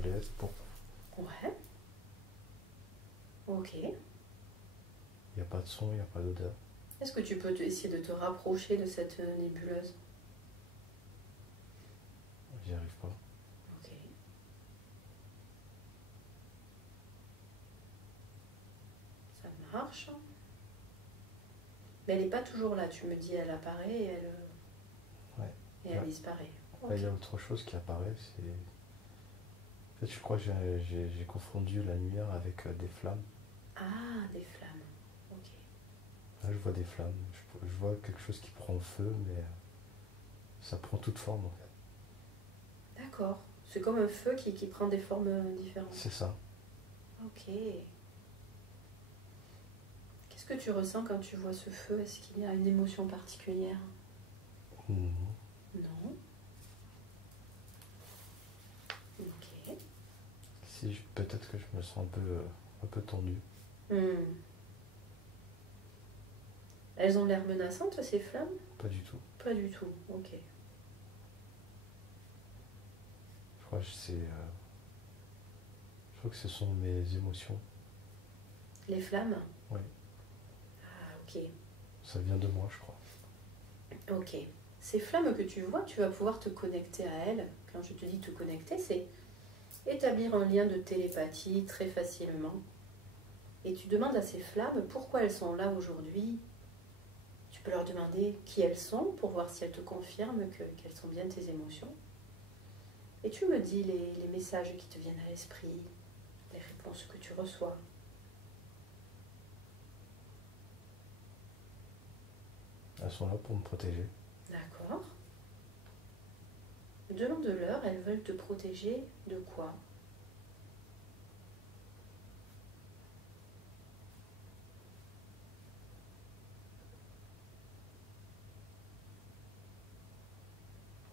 violette, pourpre. Ouais. Ok. Il n'y a pas de son, il n'y a pas d'odeur. Est-ce que tu peux essayer de te rapprocher de cette nébuleuse? J'y arrive pas. Ok. Ça marche. Mais elle n'est pas toujours là, tu me dis, elle apparaît et elle, Ouais. elle disparaît. Là, il y a Ok. autre chose qui apparaît, c'est... En fait, je crois que j'ai confondu la lumière avec des flammes. Ah, des flammes. Ok. Là, je vois des flammes. Je vois quelque chose qui prend feu, mais ça prend toute forme, en fait. D'accord. C'est comme un feu qui prend des formes différentes. C'est ça. Ok. Qu'est-ce que tu ressens quand tu vois ce feu? Est-ce qu'il y a une émotion particulière? Mhm. Non. Ok. Si, peut-être que je me sens un peu tendu. Hmm. Elles ont l'air menaçantes, ces flammes? Pas du tout. Pas du tout. Ok. Je crois que je crois que ce sont mes émotions. Les flammes? Oui. Ah, ok. Ça vient de moi, je crois. Ok. Ces flammes que tu vois, tu vas pouvoir te connecter à elles. Quand je te dis te connecter, c'est établir un lien de télépathie très facilement. Et tu demandes à ces flammes pourquoi elles sont là aujourd'hui. Tu peux leur demander qui elles sont pour voir si elles te confirment qu'elles sont bien tes émotions. Et tu me dis les messages qui te viennent à l'esprit, les réponses que tu reçois. Elles sont là pour me protéger. D'accord. Demande-leur, elles veulent te protéger de quoi?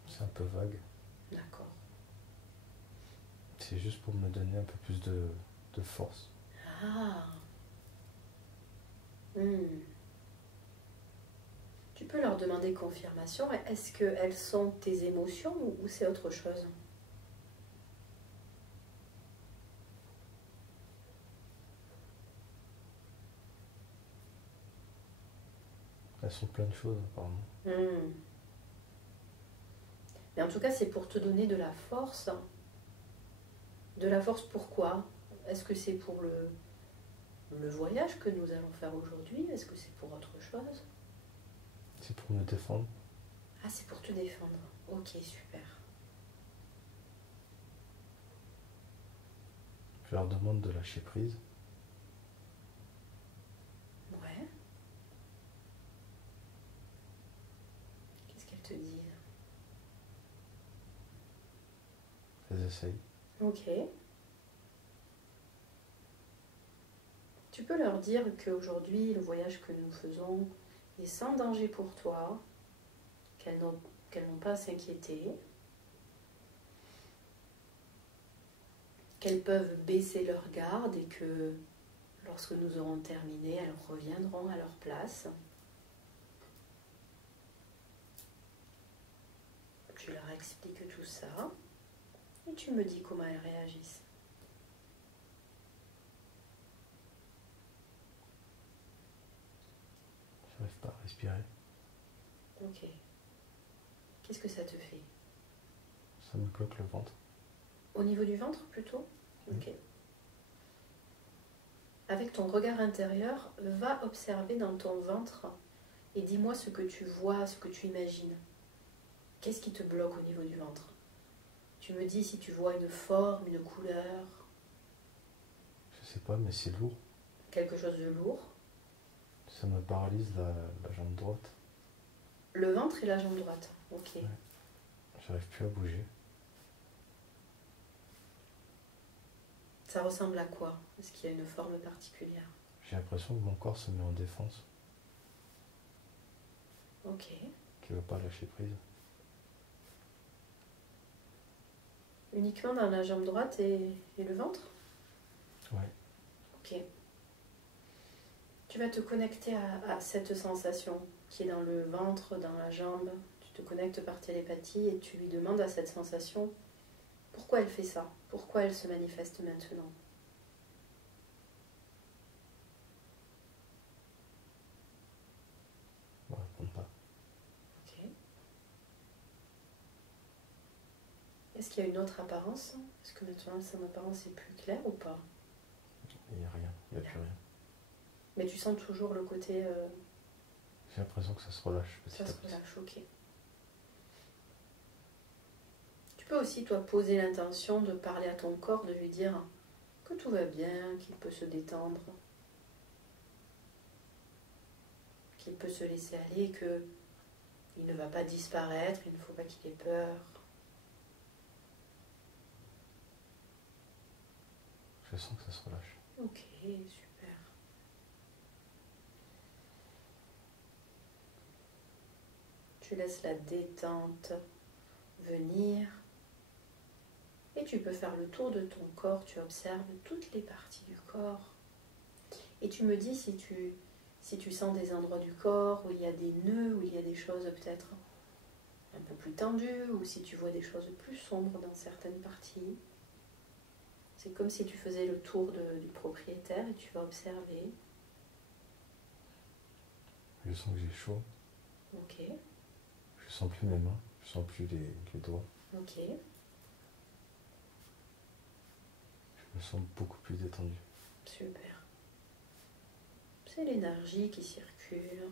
C'est un peu vague. D'accord. C'est juste pour me donner un peu plus de force. Ah. Hmm. Tu peux leur demander confirmation. Est-ce qu'elles sont tes émotions ou c'est autre chose? Elles sont plein de choses, apparemment. Hmm. Mais en tout cas, c'est pour te donner de la force. De la force pourquoi? Est-ce que c'est pour le voyage que nous allons faire aujourd'hui? Est-ce que c'est pour autre chose? C'est pour me défendre. Ah, c'est pour te défendre. Ok, super. Je leur demande de lâcher prise. Ouais. Qu'est-ce qu'elles te disent? Elles essayent. Ok. Tu peux leur dire qu'aujourd'hui, le voyage que nous faisons est sans danger pour toi, qu'elles n'ont pas à s'inquiéter, qu'elles peuvent baisser leur garde et que lorsque nous aurons terminé, elles reviendront à leur place. Tu leur expliques tout ça et tu me dis comment elles réagissent. J'arrive pas à respirer. Ok. Qu'est-ce que ça te fait? Ça me bloque le ventre. Au niveau du ventre plutôt? Oui. Ok. Avec ton regard intérieur, va observer dans ton ventre et dis-moi ce que tu vois, ce que tu imagines. Qu'est-ce qui te bloque au niveau du ventre? Tu me dis si tu vois une forme, une couleur, Je sais pas, mais c'est lourd. quelque chose de lourd. Ça me paralyse la jambe droite. Le ventre et la jambe droite. Ok. Ouais. J'arrive plus à bouger. Ça ressemble à quoi? Est-ce qu'il y a une forme particulière? J'ai l'impression que mon corps se met en défense. Ok. Qu'il veut pas lâcher prise. Uniquement dans la jambe droite et le ventre? Ouais. Ok. Tu vas te connecter à cette sensation qui est dans le ventre, dans la jambe. Tu te connectes par télépathie et tu lui demandes à cette sensation Pourquoi elle fait ça? Pourquoi elle se manifeste maintenant? Je ne réponds pas. Ok. Est-ce qu'il y a une autre apparence? Est-ce que maintenant son apparence est plus claire ou pas? Il n'y a rien, il n'y a plus rien. Mais tu sens toujours le côté... J'ai l'impression que ça se relâche petit ça à se petit. relâche, ok. Tu peux aussi, toi, poser l'intention de parler à ton corps, de lui dire que tout va bien, qu'il peut se détendre, qu'il peut se laisser aller, que il ne va pas disparaître, il ne faut pas qu'il ait peur. Je sens que ça se relâche. Ok, super. Tu laisses la détente venir et tu peux faire le tour de ton corps, tu observes toutes les parties du corps et tu me dis si tu sens des endroits du corps où il y a des nœuds, où il y a des choses peut-être un peu plus tendues ou si tu vois des choses plus sombres dans certaines parties. C'est comme si tu faisais le tour du propriétaire et tu vas observer. Je sens que j'ai chaud. Ok, Je sens plus mes mains. Je sens plus les doigts. ok, Je me sens beaucoup plus détendu. super. C'est l'énergie qui circule.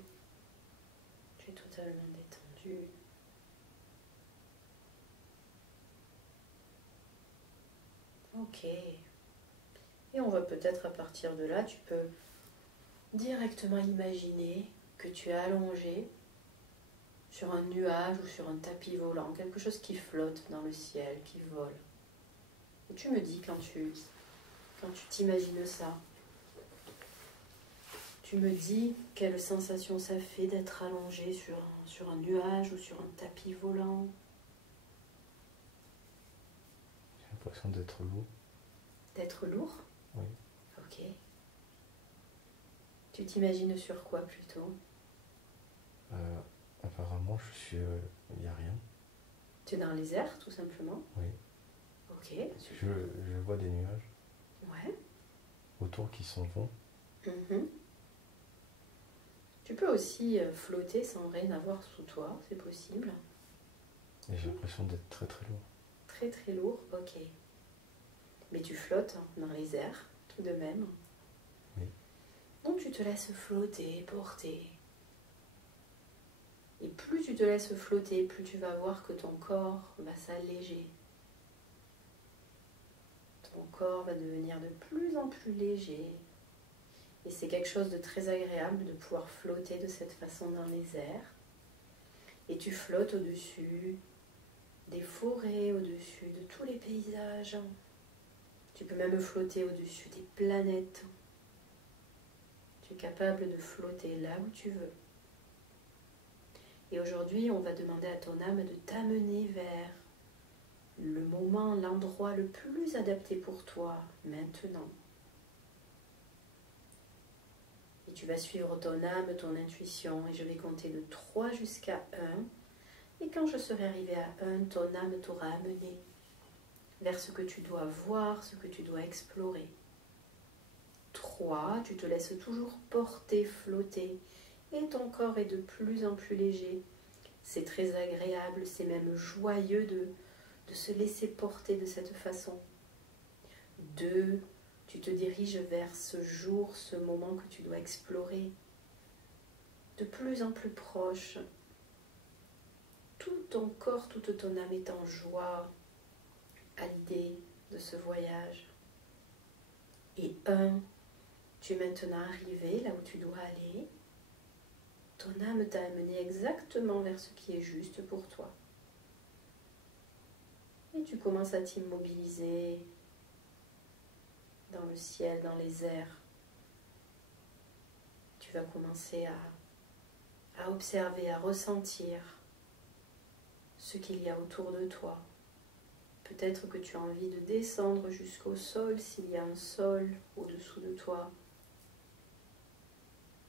Tu es totalement détendu. Ok. Et on va peut-être à partir de là, tu peux directement imaginer que tu es allongé sur un nuage ou sur un tapis volant, quelque chose qui flotte dans le ciel, qui vole. Et tu me dis quand tu t'imagines ça, tu me dis quelle sensation ça fait d'être allongé sur un nuage ou sur un tapis volant. J'ai l'impression d'être lourd. D'être lourd? Oui. Ok. Tu t'imagines sur quoi plutôt? Apparemment, je suis... Il n'y a rien. Tu es dans les airs tout simplement? Oui. Ok. Je vois des nuages Ouais. autour qui s'en vont. Mhm. Tu peux aussi flotter sans rien avoir sous toi, c'est possible. Et j'ai l'impression d'être très très lourd. Très très lourd, ok. Mais tu flottes dans les airs, tout de même. Oui. Donc tu te laisses flotter, porter. Et plus tu te laisses flotter, plus tu vas voir que ton corps va s'alléger. Ton corps va devenir de plus en plus léger. Et c'est quelque chose de très agréable de pouvoir flotter de cette façon dans les airs. Et tu flottes au-dessus des forêts, au-dessus de tous les paysages. Tu peux même flotter au-dessus des planètes. Tu es capable de flotter là où tu veux. Et aujourd'hui, on va demander à ton âme de t'amener vers le moment, l'endroit le plus adapté pour toi, maintenant. Et tu vas suivre ton âme, ton intuition, et je vais compter de 3 jusqu'à 1. Et quand je serai arrivée à 1, ton âme t'aura amené vers ce que tu dois voir, ce que tu dois explorer. 3, tu te laisses toujours porter, flotter, et ton corps est de plus en plus léger. C'est très agréable, c'est même joyeux de se laisser porter de cette façon. 2, tu te diriges vers ce jour, ce moment que tu dois explorer, de plus en plus proche. Tout ton corps, toute ton âme est en joie à l'idée de ce voyage. Et 1, tu es maintenant arrivé là où tu dois aller. Ton âme t'a amené exactement vers ce qui est juste pour toi. Et tu commences à t'immobiliser dans le ciel, dans les airs. Tu vas commencer à observer, à ressentir ce qu'il y a autour de toi. Peut-être que tu as envie de descendre jusqu'au sol, s'il y a un sol au-dessous de toi.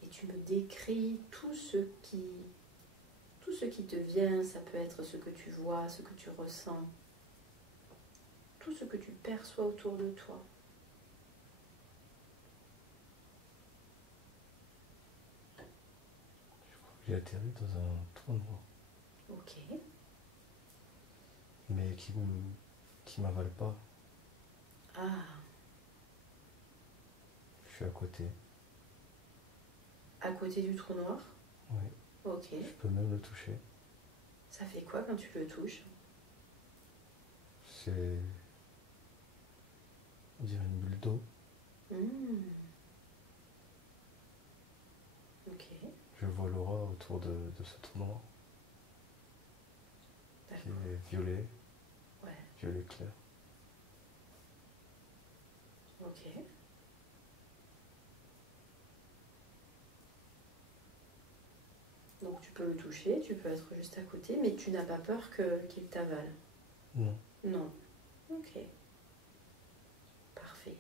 Et tu me décris tout ce qui te vient. Ça peut être ce que tu vois, ce que tu ressens. tout ce que tu perçois autour de toi. J'ai atterri dans un trou noir, Ok. mais qui m'avale pas. Ah, Je suis à côté. à côté du trou noir? Oui. Ok. Je peux même le toucher. Ça fait quoi quand tu le touches? C'est, on dirait une bulle d'eau. Hmm. Ok, Je vois l'aura autour de ce trou noir, qui d'accord. est violet, Ouais, violet clair. ok. Donc tu peux le toucher, tu peux être juste à côté, mais tu n'as pas peur qu'il t'avale? Non. Non. Ok, parfait.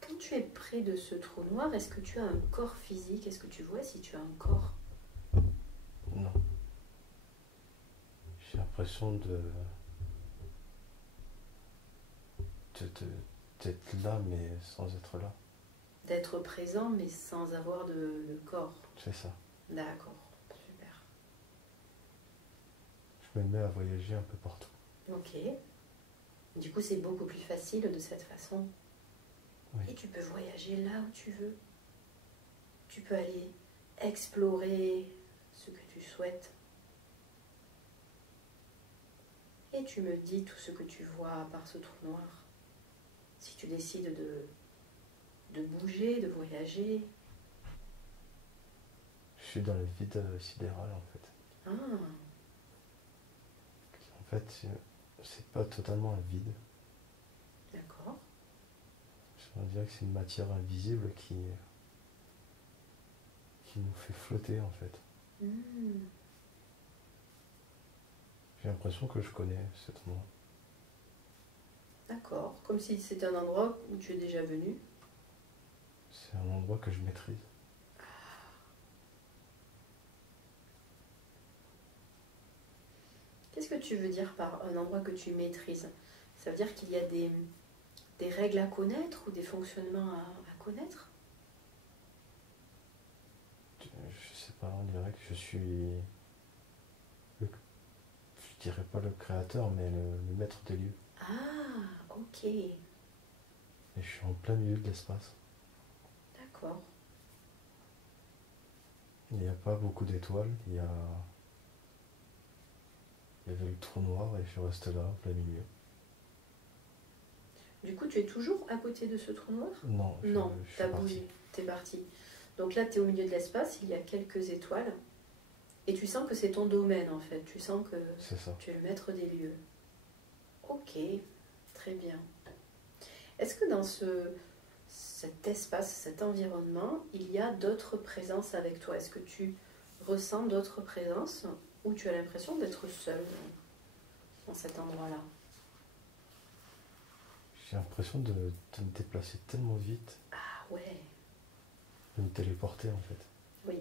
Quand tu es près de ce trou noir, est-ce que tu as un corps physique? Est-ce que tu vois si tu as un corps? Non. J'ai l'impression de- d'être là, mais sans être là. D'être présent, mais sans avoir de corps. C'est ça. D'accord, super. Je me mets à voyager un peu partout. Ok. Du coup, c'est beaucoup plus facile de cette façon. Oui. Et tu peux voyager là où tu veux. Tu peux aller explorer ce que tu souhaites. Et tu me dis tout ce que tu vois par ce trou noir. Si tu décides de bouger, de voyager. Je suis dans le vide sidéral en fait. Ah, En fait, c'est pas totalement un vide. d'accord. On dirait que c'est une matière invisible qui nous fait flotter en fait. Hmm, J'ai l'impression que je connais cet endroit. d'accord. Comme si c'était un endroit où tu es déjà venu. C'est un endroit que je maîtrise. Qu'est-ce que tu veux dire par un endroit que tu maîtrises? Ça veut dire qu'il y a des règles à connaître ou des fonctionnements à connaître? Je sais pas, on dirait que je suis, je dirais pas le créateur, mais le maître des lieux. Ah, ok. Et je suis en plein milieu de l'espace. D'accord. Il n'y a pas beaucoup d'étoiles, il y avait le trou noir et je reste là, en plein milieu. Du coup, tu es toujours à côté de ce trou noir? Non, Non, je t'as suis parti. bougé, t'es parti. Donc là, tu es au milieu de l'espace, il y a quelques étoiles. Et tu sens que c'est ton domaine en fait. Tu sens que C'est ça. tu es le maître des lieux. Ok, très bien. Est-ce que dans cet espace, cet environnement, il y a d'autres présences avec toi? Est-ce que tu ressens d'autres présences ou tu as l'impression d'être seul dans cet endroit-là? J'ai l'impression de me déplacer tellement vite, Ah ouais, de me téléporter en fait. oui.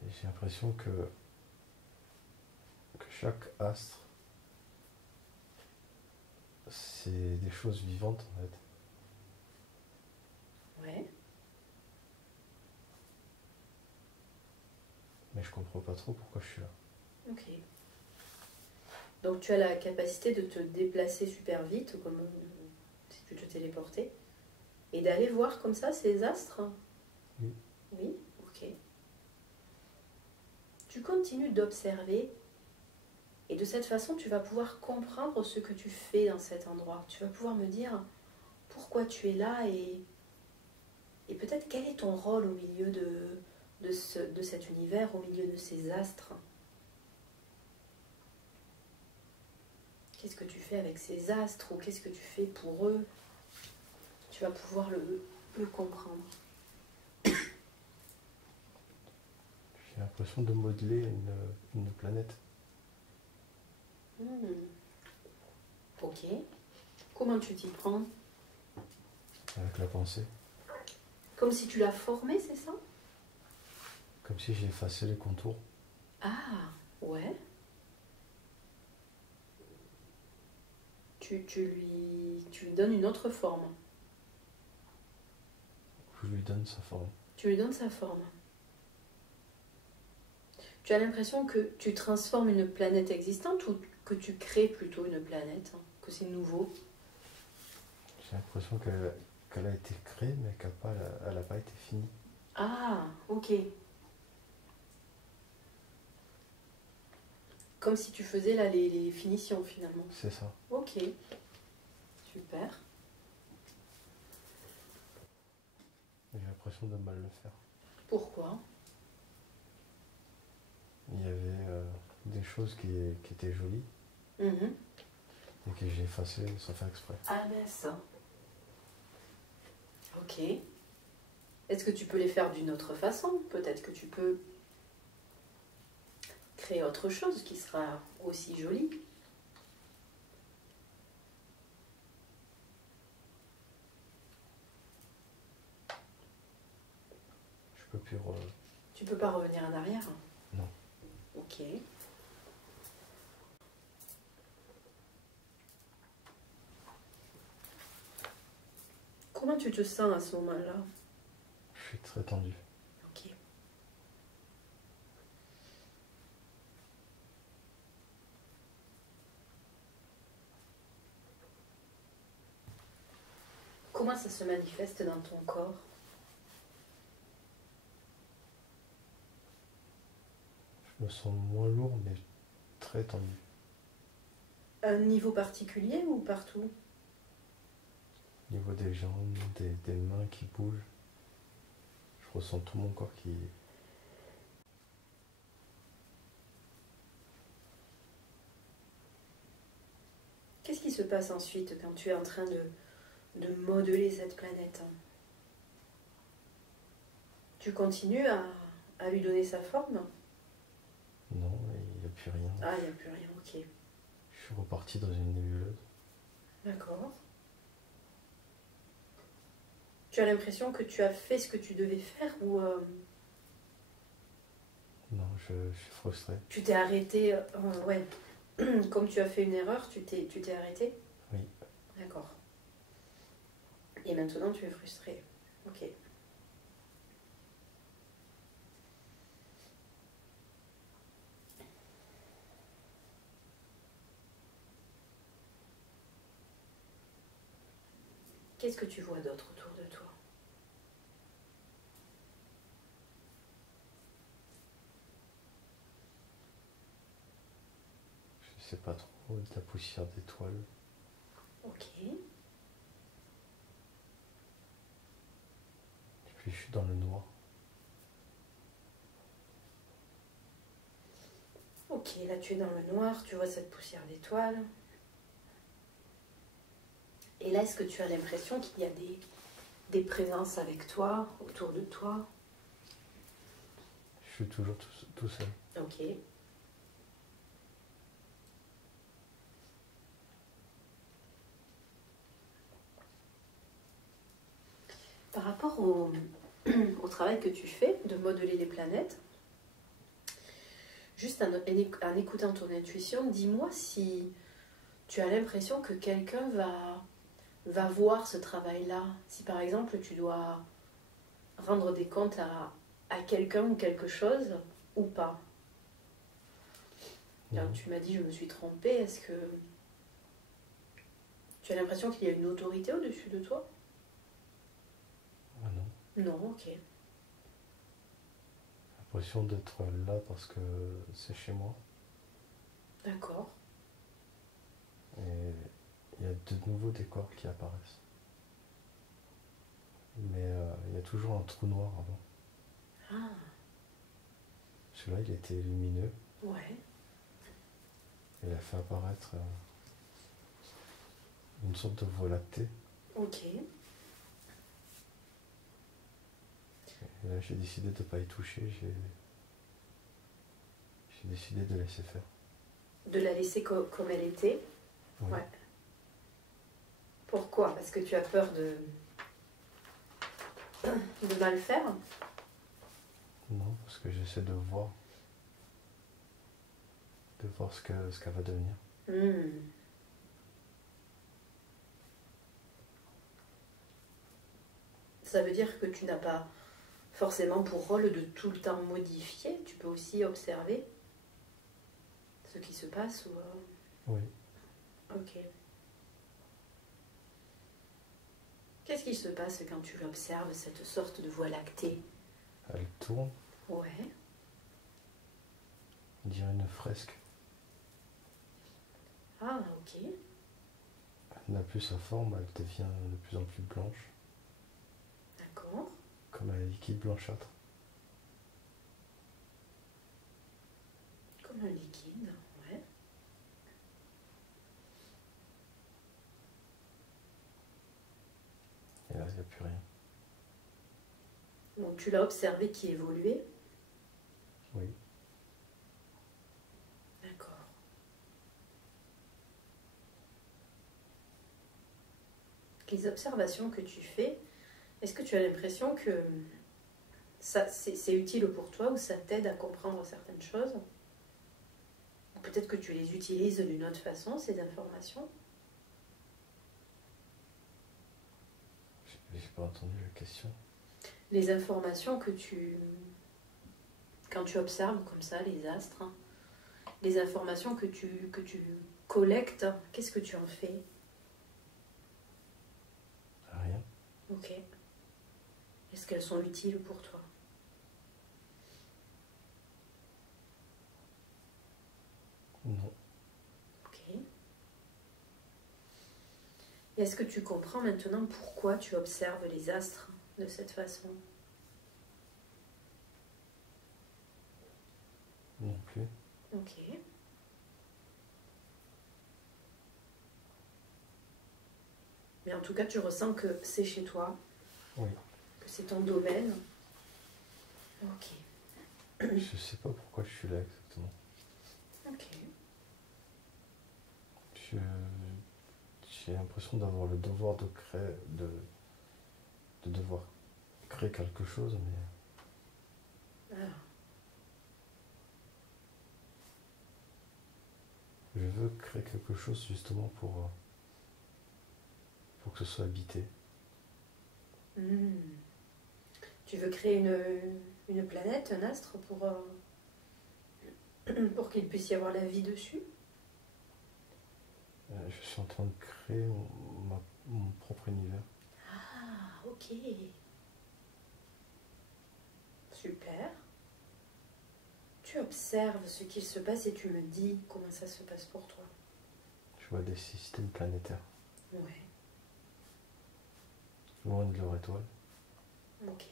Et j'ai l'impression que chaque astre, c'est des choses vivantes en fait. Ouais. Mais je comprends pas trop pourquoi je suis là. Ok. Donc tu as la capacité de te déplacer super vite, comme si tu te téléportais, et d'aller voir comme ça ces astres? Oui. Oui, ok. Tu continues d'observer, et de cette façon, tu vas pouvoir comprendre ce que tu fais dans cet endroit. Tu vas pouvoir me dire pourquoi tu es là et peut-être quel est ton rôle au milieu de cet univers, au milieu de ces astres. Qu'est-ce que tu fais avec ces astres ou qu'est-ce que tu fais pour eux? Tu vas pouvoir le comprendre. J'ai l'impression de modeler une planète. Ok. Comment tu t'y prends? Avec la pensée. Comme si tu l'as formée, c'est ça? Comme si j'effaçais les contours. Ah, ouais. tu lui donnes une autre forme. Je lui donne sa forme. Tu lui donnes sa forme. Tu as l'impression que tu transformes une planète existante ou que tu crées plutôt une planète, hein, que c'est nouveau? J'ai l'impression qu'elle a été créée, mais elle n'a pas été finie. Ah, ok. Comme si tu faisais là les finitions finalement. C'est ça. Ok, super. J'ai l'impression de mal le faire. Pourquoi? Il y avait des choses qui étaient jolies Mhm. et que j'ai effacées sans faire exprès. Ah mince. Ok. Est-ce que tu peux les faire d'une autre façon? Peut-être que tu peux créer autre chose qui sera aussi jolie. Je peux plus... Tu peux pas revenir en arrière? Non. Ok. Comment tu te sens à ce moment-là? Je suis très tendu. Ok. Comment ça se manifeste dans ton corps? Je me sens moins lourd, mais très tendu. Un niveau particulier ou partout? Au niveau des jambes, des mains qui bougent, je ressens tout mon corps qui... Qu'est-ce qui se passe ensuite quand tu es en train de modeler cette planète? Tu continues à lui donner sa forme? Non, il n'y a plus rien. Ah, il n'y a plus rien, ok. Je suis reparti dans une nébuleuse. D'accord. Tu as l'impression que tu as fait ce que tu devais faire ou Non, je suis frustré. tu t'es arrêté ouais. Comme tu as fait une erreur, tu t'es arrêté? Oui. D'accord. Et maintenant tu es frustré. Ok. Qu'est-ce que tu vois d'autre autour de toi? Je sais pas trop, de la poussière d'étoiles. Ok. Et puis je suis dans le noir. Ok, là tu es dans le noir, tu vois cette poussière d'étoiles. Et là, est-ce que tu as l'impression qu'il y a des présences avec toi, autour de toi? Je suis toujours tout seul. Ok. Par rapport au travail que tu fais de modeler les planètes, juste en écoutant ton intuition, dis-moi si tu as l'impression que quelqu'un va voir ce travail-là. Si par exemple tu dois rendre des comptes à quelqu'un ou quelque chose, ou pas. Alors, tu m'as dit je me suis trompée, est-ce que tu as l'impression qu'il y a une autorité au-dessus de toi? Ah non. Non, ok. J'ai l'impression d'être là parce que c'est chez moi. D'accord. Et il y a de nouveaux décors qui apparaissent. Mais il y a toujours un trou noir avant. Ah, Celui-là, il était lumineux. ouais. Il a fait apparaître une sorte de voie lactée. Ok. Et là, j'ai décidé de ne pas y toucher. J'ai décidé de laisser faire. De la laisser comme elle était. Oui. Ouais. Pourquoi? Parce que tu as peur de mal faire? Non, parce que j'essaie de voir ce qu'elle va devenir. Hmm. Ça veut dire que tu n'as pas forcément pour rôle de tout le temps modifier. Tu peux aussi observer ce qui se passe ou... Oui. Ok. Qu'est-ce qui se passe quand tu l'observes, cette sorte de voie lactée? Elle tourne, Ouais. on dirait une fresque. Ah, ok. Elle n'a plus sa forme, elle devient de plus en plus blanche, D'accord. comme un liquide blanchâtre. Comme un liquide, ouais. Et là, il n'y a plus rien. Donc tu l'as observé qui évoluait. Oui. D'accord. Les observations que tu fais, est-ce que tu as l'impression que ça c'est utile pour toi ou ça t'aide à comprendre certaines choses? Ou peut-être que tu les utilises d'une autre façon, ces informations? J'ai pas entendu la question. Les informations que quand tu observes comme ça les astres, hein, les informations que tu collectes, qu'est-ce que tu en fais? Rien. Ok. Est-ce qu'elles sont utiles pour toi? Non. Ok. Et est-ce que tu comprends maintenant pourquoi tu observes les astres de cette façon? Non plus. Ok. Mais en tout cas, tu ressens que c'est chez toi, Oui. que c'est ton domaine. Ok. Je sais pas pourquoi je suis là exactement. Ok. J'ai l'impression d'avoir le devoir de créer, de devoir créer quelque chose, mais Ah, je veux créer quelque chose justement pour que ce soit habité. hmm. Tu veux créer une planète, un astre, pour qu'il puisse y avoir la vie dessus? Je suis en train de créer mon propre univers. Ah, ok. Super. Tu observes ce qu'il se passe et tu me dis comment ça se passe pour toi. Je vois des systèmes planétaires, Ouais, loin de leur étoile. ok.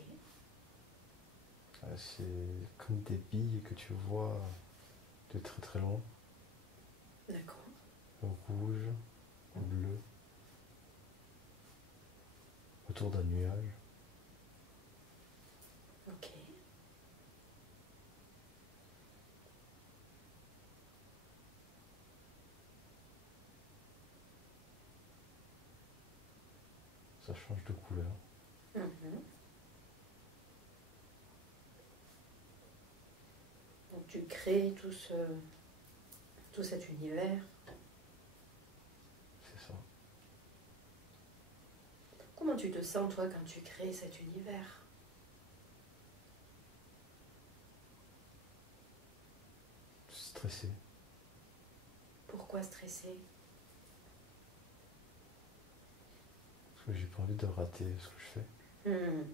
C'est comme des billes que tu vois de très très loin, D'accord. rouge, bleu, autour d'un nuage. Ok. Ça change de couleur. Mhm. Donc tu crées tout cet univers. C'est ça. Comment tu te sens toi quand tu crées cet univers? Stressé. Pourquoi stresser? Parce que j'ai pas envie de rater ce que je fais. Hmm.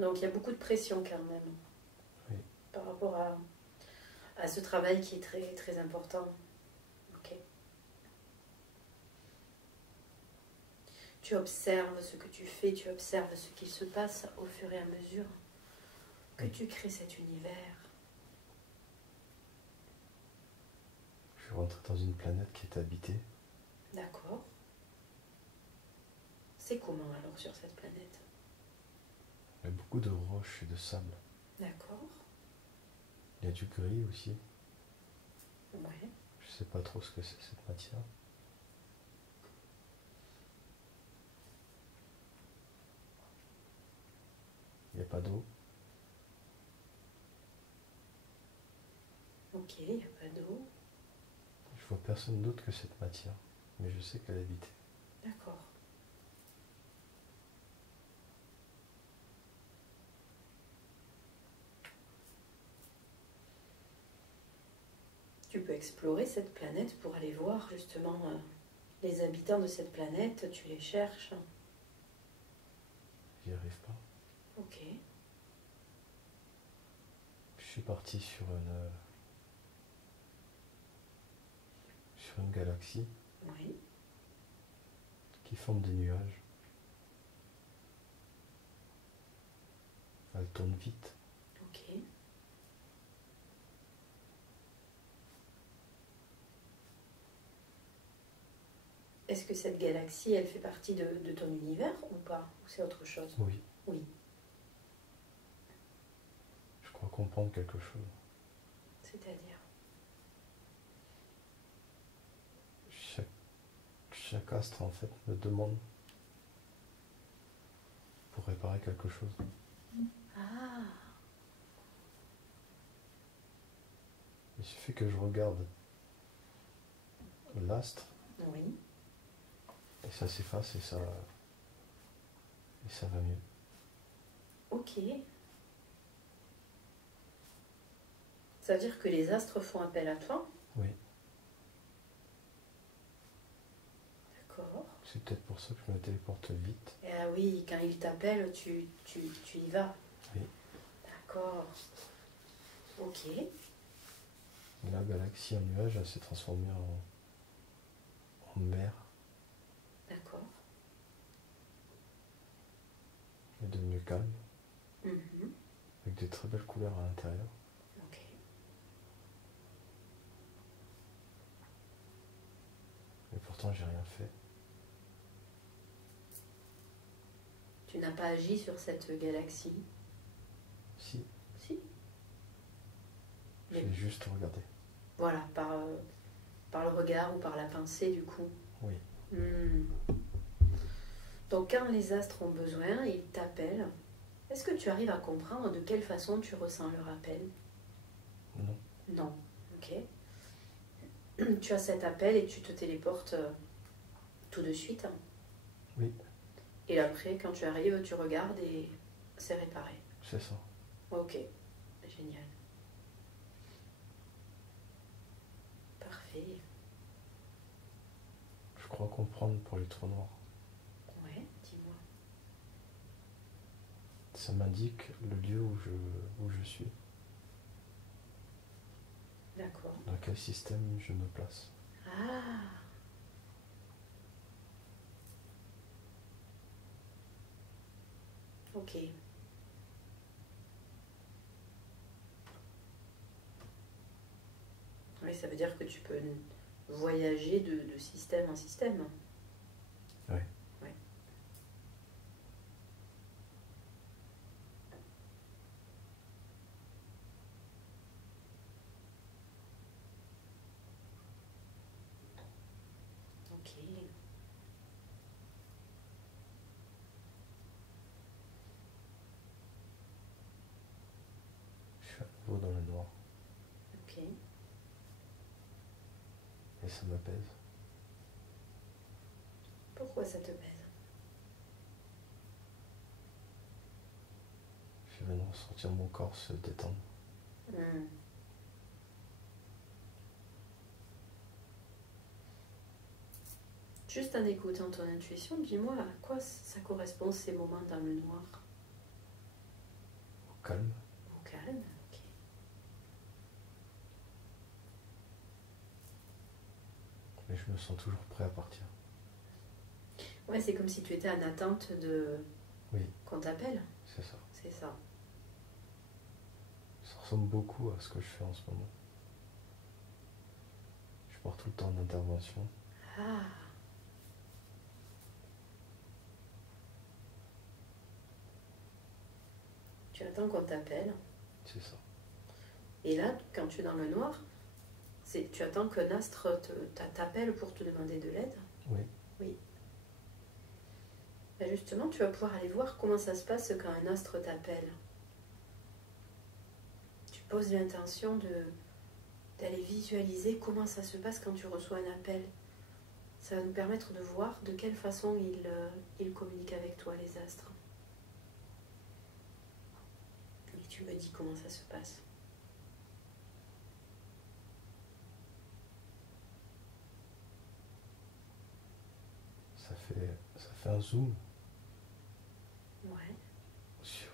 Donc il y a beaucoup de pression quand même. Oui. Par rapport à ce travail qui est très, très important. Ok. Tu observes ce que tu fais, tu observes ce qui se passe au fur et à mesure que tu crées cet univers. Je suis rentré dans une planète qui est habitée. D'accord. C'est comment alors sur cette planète? Il y a beaucoup de roches et de sable. D'accord. Il y a du gris aussi. Ouais. Je sais pas trop ce que c'est cette matière. Il n'y a pas d'eau. Ok, il n'y a pas d'eau. Je vois personne d'autre que cette matière. Mais je sais qu'elle est habitée. D'accord. explorer cette planète pour aller voir justement les habitants de cette planète, tu les cherches. J'y arrive pas. Ok. Je suis parti sur une galaxie Oui. qui forme des nuages. Elle tourne vite. Ok. Est-ce que cette galaxie, elle fait partie de ton univers ou pas? Ou c'est autre chose? Oui. Oui. Je crois comprendre quelque chose. C'est-à-dire? Chaque astre en fait me demande pour réparer quelque chose. Ah, Il suffit que je regarde l'astre oui. et ça s'efface et ça va mieux. Ok. Ça veut dire que les astres font appel à toi? Oui. D'accord. C'est peut-être pour ça que je me téléporte vite. Ah oui, quand ils t'appellent, tu y vas. Oui. D'accord. Ok. La galaxie en nuage, elle s'est transformée en mer. D'accord. Elle est devenue calme, Mhm. avec des très belles couleurs à l'intérieur. Ok. Et pourtant, j'ai rien fait. Tu n'as pas agi sur cette galaxie? Si, Si. j'ai juste regardé. Voilà, par le regard ou par la pensée du coup. Oui. Donc quand les astres ont besoin, ils t'appellent. Est-ce que tu arrives à comprendre de quelle façon tu ressens leur appel? Non. Non. Ok. Tu as cet appel et tu te téléportes tout de suite. Oui, Et après, quand tu arrives, tu regardes et c'est réparé. c'est ça. Ok. Génial. Parfait. Je crois comprendre pour les trous noirs. Ouais, dis-moi. Ça m'indique le lieu où je suis, D'accord. dans quel système je me place. Ah. Ok. Oui, ça veut dire que tu peux voyager de système en système. Oui. Ouais. Ok. Je suis à nouveau dans le noir. Ok. Et ça m'apaise. Pourquoi ça te pèse? Je viens de ressentir mon corps se détendre. Hmm. Juste en écoutant ton intuition, dis-moi à quoi ça correspond ces moments dans le noir? Au calme. Au calme, ok. Mais je me sens toujours prêt à partir. Ouais, c'est comme si tu étais en attente de Oui, qu'on t'appelle. c'est ça. C'est ça. Ça ressemble beaucoup à ce que je fais en ce moment. Je pars tout le temps en intervention. Ah. Tu attends qu'on t'appelle. C'est ça. Et là, quand tu es dans le noir, tu attends qu'un astre t'appelle pour te demander de l'aide. Oui. Oui. Ben justement, tu vas pouvoir aller voir comment ça se passe quand un astre t'appelle. Tu poses l'intention d'aller visualiser comment ça se passe quand tu reçois un appel. Ça va nous permettre de voir de quelle façon ils communiquent avec toi, les astres. Et tu me dis comment ça se passe. ça fait un zoom Ouais, sur,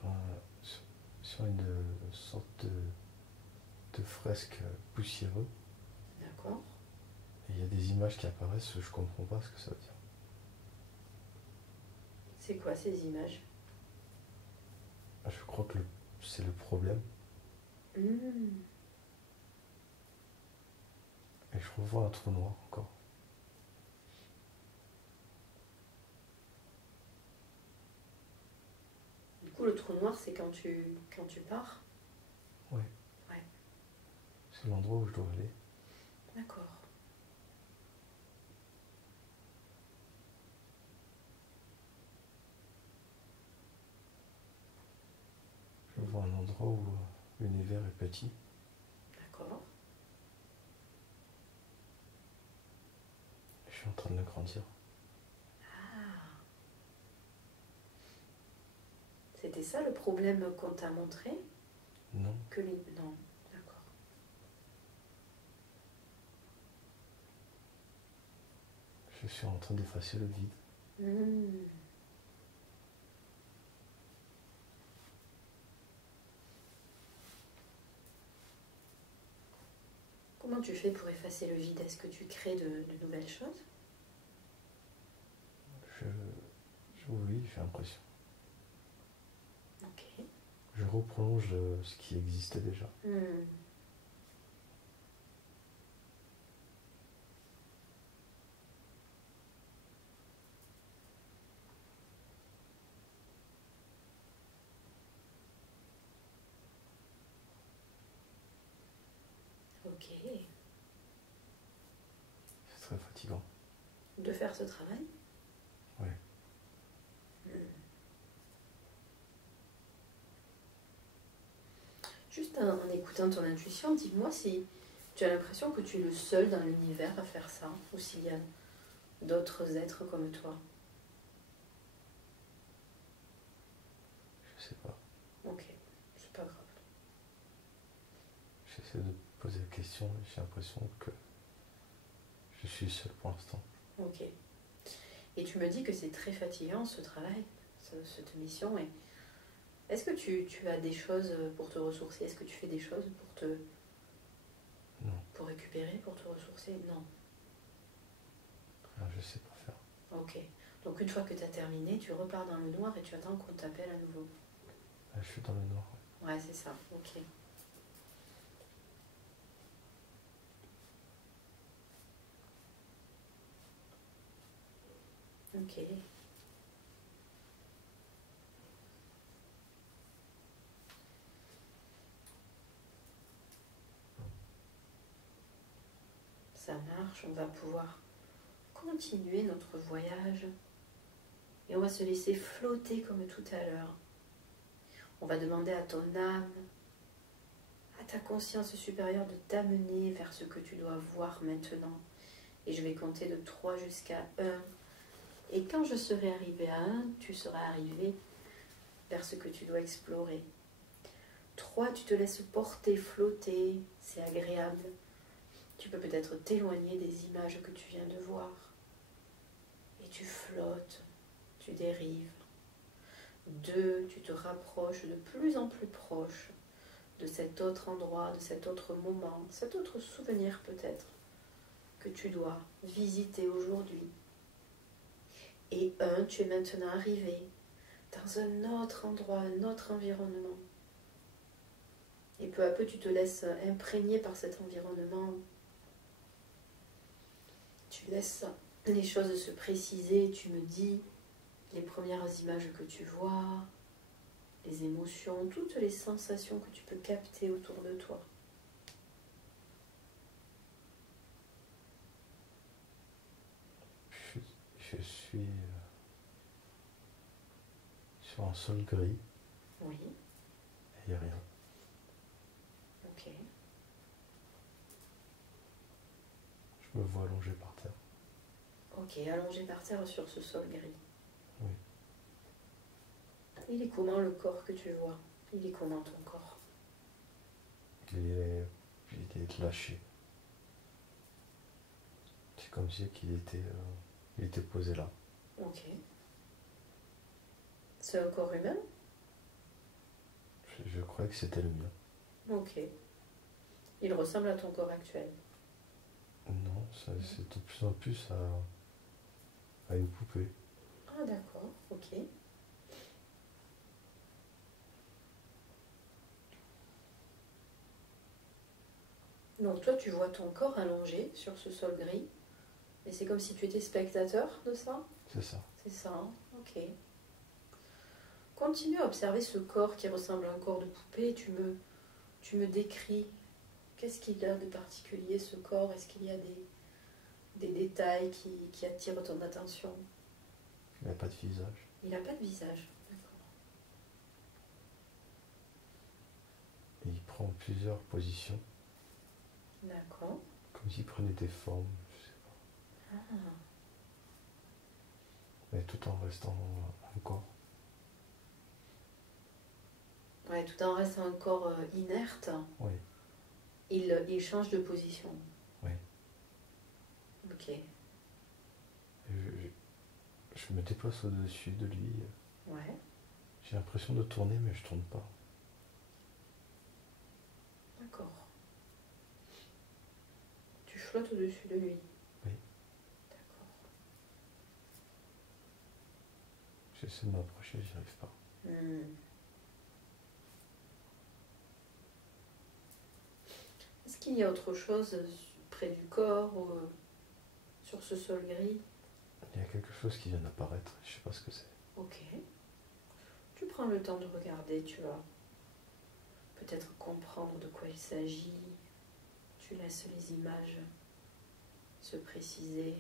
sur une sorte de fresque poussiéreuse. d'accord. Et il y a des images qui apparaissent, je comprends pas ce que ça veut dire. C'est quoi ces images? Ah, je crois que c'est le problème. Hmm. Et je revois un trou noir encore. Du coup, le trou noir, c'est quand tu pars? Ouais, Ouais, c'est l'endroit où je dois aller. d'accord. Je vois un endroit où l'univers est petit. D'accord. Et je suis en train de le grandir. Ah, c'était ça le problème qu'on t'a montré? Non, Non, d'accord. je suis en train d'effacer le vide. Hmm. Comment tu fais pour effacer le vide? Est-ce que tu crées de nouvelles choses? Je, oui, j'ai l'impression. Ok. Je reprolonge ce qui existait déjà. Hmm. Ok. C'est très fatigant. De faire ce travail? Ouais. Hmm. Juste en écoutant ton intuition, dis-moi si tu as l'impression que tu es le seul dans l'univers à faire ça, ou s'il y a d'autres êtres comme toi. Je sais pas. Ok, c'est pas grave. J'essaie de poser la question et j'ai l'impression que je suis seul pour l'instant. Ok. Et tu me dis que c'est très fatigant ce travail, cette mission. Et est-ce que tu as des choses pour te ressourcer? Est-ce que tu fais des choses Non, pour récupérer, pour te ressourcer? Non. je sais pas faire. Ok. Donc une fois que tu as terminé, tu repars dans le noir et tu attends qu'on t'appelle à nouveau. Là, je suis dans le noir. Ouais, c'est ça. Ok. Ok. Ça marche, on va pouvoir continuer notre voyage et on va se laisser flotter comme tout à l'heure. On va demander à ton âme, à ta conscience supérieure de t'amener vers ce que tu dois voir maintenant. Et je vais compter de 3 jusqu'à 1. Et quand je serai arrivé à 1, tu seras arrivé vers ce que tu dois explorer. 3, tu te laisses porter, flotter, c'est agréable. Tu peux peut-être t'éloigner des images que tu viens de voir. Et tu flottes, tu dérives. 2, tu te rapproches de plus en plus proche de cet autre endroit, de cet autre moment, cet autre souvenir peut-être que tu dois visiter aujourd'hui. Et 1, tu es maintenant arrivé dans un autre endroit, un autre environnement. Et peu à peu, tu te laisses imprégner par cet environnement. Tu laisses les choses se préciser, tu me dis les premières images que tu vois, les émotions, toutes les sensations que tu peux capter autour de toi. Je, je suis sur un sol gris Oui, et il n'y a rien. ok. Je me vois allongé par terre. Ok, allongé par terre sur ce sol gris. Oui. Il est comment le corps que tu vois? Il est comment ton corps? Il est lâché. C'est comme si il était posé là. Ok. C'est un corps humain? Je croyais que c'était le mien. Ok. Il ressemble à ton corps actuel. Non, c'est de plus en plus à une poupée. Ah d'accord, ok. Donc toi tu vois ton corps allongé sur ce sol gris. Et c'est comme si tu étais spectateur de ça? C'est ça. C'est ça, hein. Ok. Continue à observer ce corps qui ressemble à un corps de poupée. Tu me décris. Qu'est-ce qu'il a de particulier ce corps? Est-ce qu'il y a des détails qui attirent ton attention? Il n'a pas de visage. Il n'a pas de visage. D'accord. Et il prend plusieurs positions, D'accord. comme s'il prenait des formes, je sais pas. Ah. Mais tout en restant un corps. Ouais, tout en restant un corps inerte. Oui. Il change de position. Oui. Ok. Et je me déplace au-dessus de lui. Ouais. J'ai l'impression de tourner, mais je tourne pas. D'accord. Tu flottes au-dessus de lui. Oui. D'accord. J'essaie de m'approcher, j'y arrive pas. Est-ce qu'il y a autre chose près du corps ou sur ce sol gris? Il y a quelque chose qui vient d'apparaître, je sais pas ce que c'est. Ok. Tu prends le temps de regarder, tu vas peut-être comprendre de quoi il s'agit. Tu laisses les images se préciser.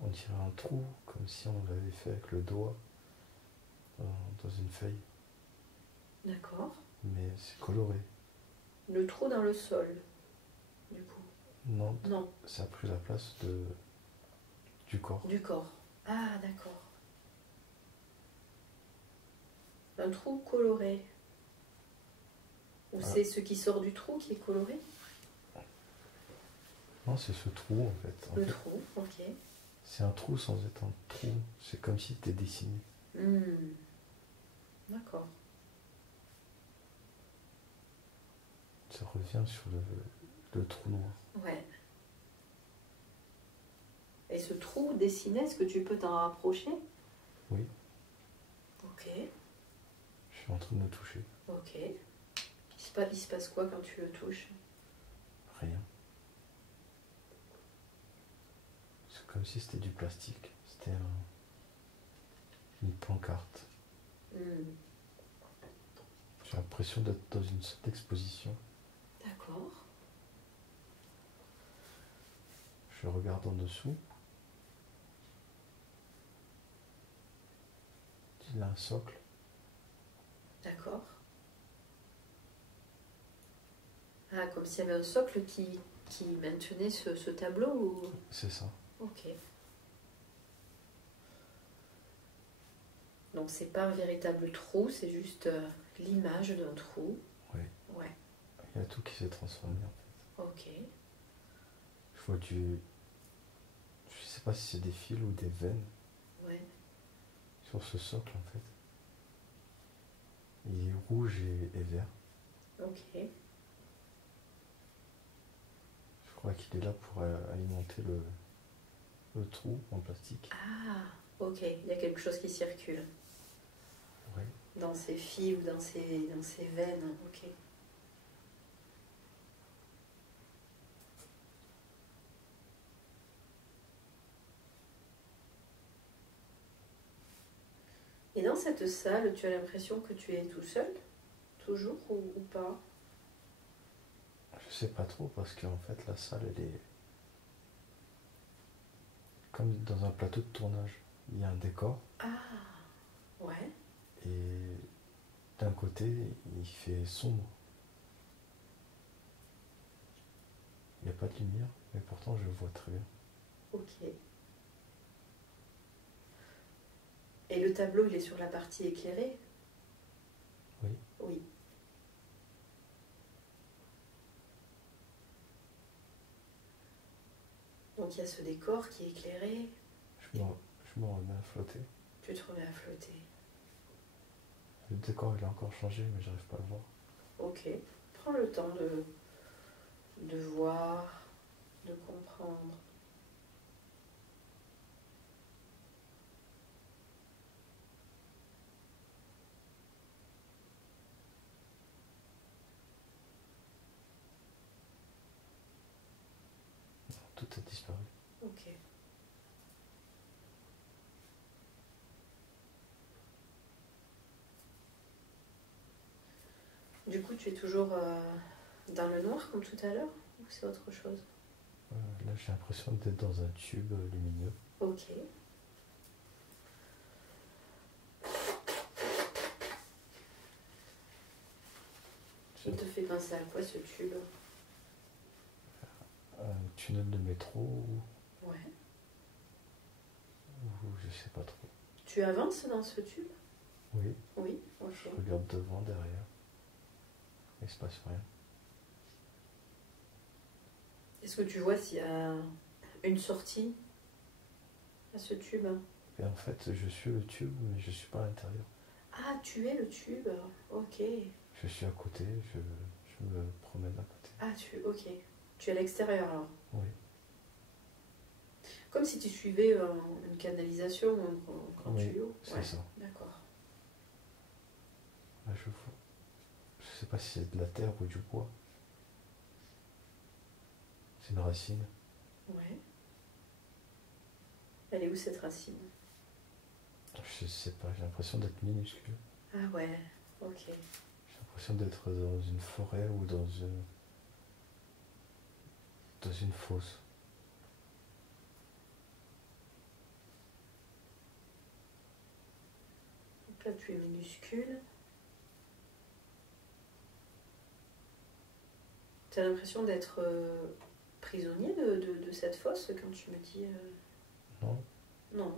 On dirait un trou, comme si on l'avait fait avec le doigt dans une feuille, D'accord. mais c'est coloré. Le trou dans le sol, du coup. Non, Non, ça a pris la place du corps. du corps. Ah, d'accord. Un trou coloré. Ou c'est ce qui sort du trou qui est coloré? Non, c'est ce trou en fait. Le trou, ok. C'est un trou sans être un trou. C'est comme si c'était dessiné. D'accord. Ça revient sur le trou noir. Ouais. Et ce trou dessiné, est-ce que tu peux t'en rapprocher? Oui, Ok. je suis en train de me toucher. Ok. Il se passe quoi quand tu le touches? Rien. C'est comme si c'était du plastique. C'était une pancarte. J'ai l'impression d'être dans une sorte d'exposition. D'accord. Je regarde en dessous. Il a un socle. D'accord. Ah, comme s'il y avait un socle qui maintenait ce tableau ou... C'est ça. Ok. Donc c'est pas un véritable trou, c'est juste l'image d'un trou. Oui. Ouais. Il y a tout qui s'est transformé en fait. Ok. Je vois je sais pas si c'est des fils ou des veines Ouais. sur ce socle en fait. Il est rouge et vert. Ok. Je crois qu'il est là pour alimenter le trou en plastique. Ah, ok. Il y a quelque chose qui circule. Oui. Dans ces fils ou dans ces veines. Ok. Et dans cette salle, tu as l'impression que tu es tout seul? Toujours ou pas? Je sais pas trop parce qu'en fait la salle elle est comme dans un plateau de tournage. Il y a un décor Ah, ouais. et d'un côté il fait sombre. Il n'y a pas de lumière mais pourtant je vois très bien. Ok. Et le tableau, il est sur la partie éclairée? Oui. Oui. Donc il y a ce décor qui est éclairé. Je me remets à flotter. Tu te remets à flotter. Le décor il a encore changé mais j'arrive pas à le voir. Ok. Prends le temps de voir, de comprendre. Tout a disparu. Ok. Du coup, tu es toujours dans le noir comme tout à l'heure ou c'est autre chose? Là j'ai l'impression d'être dans un tube lumineux. Ok. Il te fait penser à quoi ce tube? Un tunnel de métro Ouais. ou je sais pas trop. Tu avances dans ce tube? Oui, Oui, ok. je regarde devant, derrière. Il se passe rien. Est-ce que tu vois s'il y a une sortie à ce tube? Et en fait, je suis le tube, mais je suis pas à l'intérieur. Ah, tu es le tube. Ok. Je suis à côté, je me promène à côté. Ah, ok. Tu es à l'extérieur alors. Oui, Comme si tu suivais une canalisation ou un oui, tuyau. c'est Ouais, ça. d'accord. Là, je vois. Je sais pas si c'est de la terre ou du bois. C'est une racine. Ouais. Elle est où cette racine? Je sais pas, j'ai l'impression d'être minuscule. Ah ouais, ok. J'ai l'impression d'être dans une forêt ou dans une fosse. Donc là, tu es minuscule. Tu as l'impression d'être prisonnier de cette fosse quand tu me dis... Non, Non.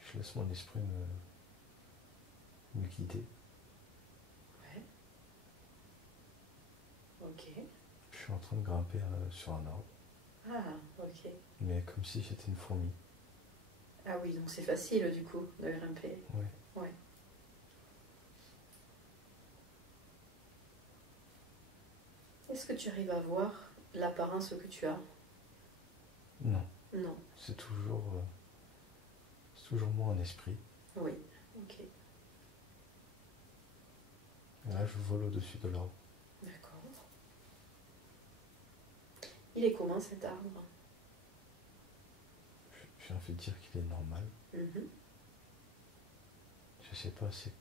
je laisse mon esprit me guider. Ouais. Ok. Je suis en train de grimper sur un arbre, Ah, ok. mais comme si j'étais une fourmi. Ah oui, donc c'est facile du coup de grimper. Ouais. Ouais. Est-ce que tu arrives à voir l'apparence que tu as? Non, Non. c'est toujours moi en esprit. Oui. Ok. Et là, je vole au-dessus de l'arbre. D'accord. Il est comment cet arbre? J'ai envie de dire qu'il est normal. Mhm. Je sais pas c'est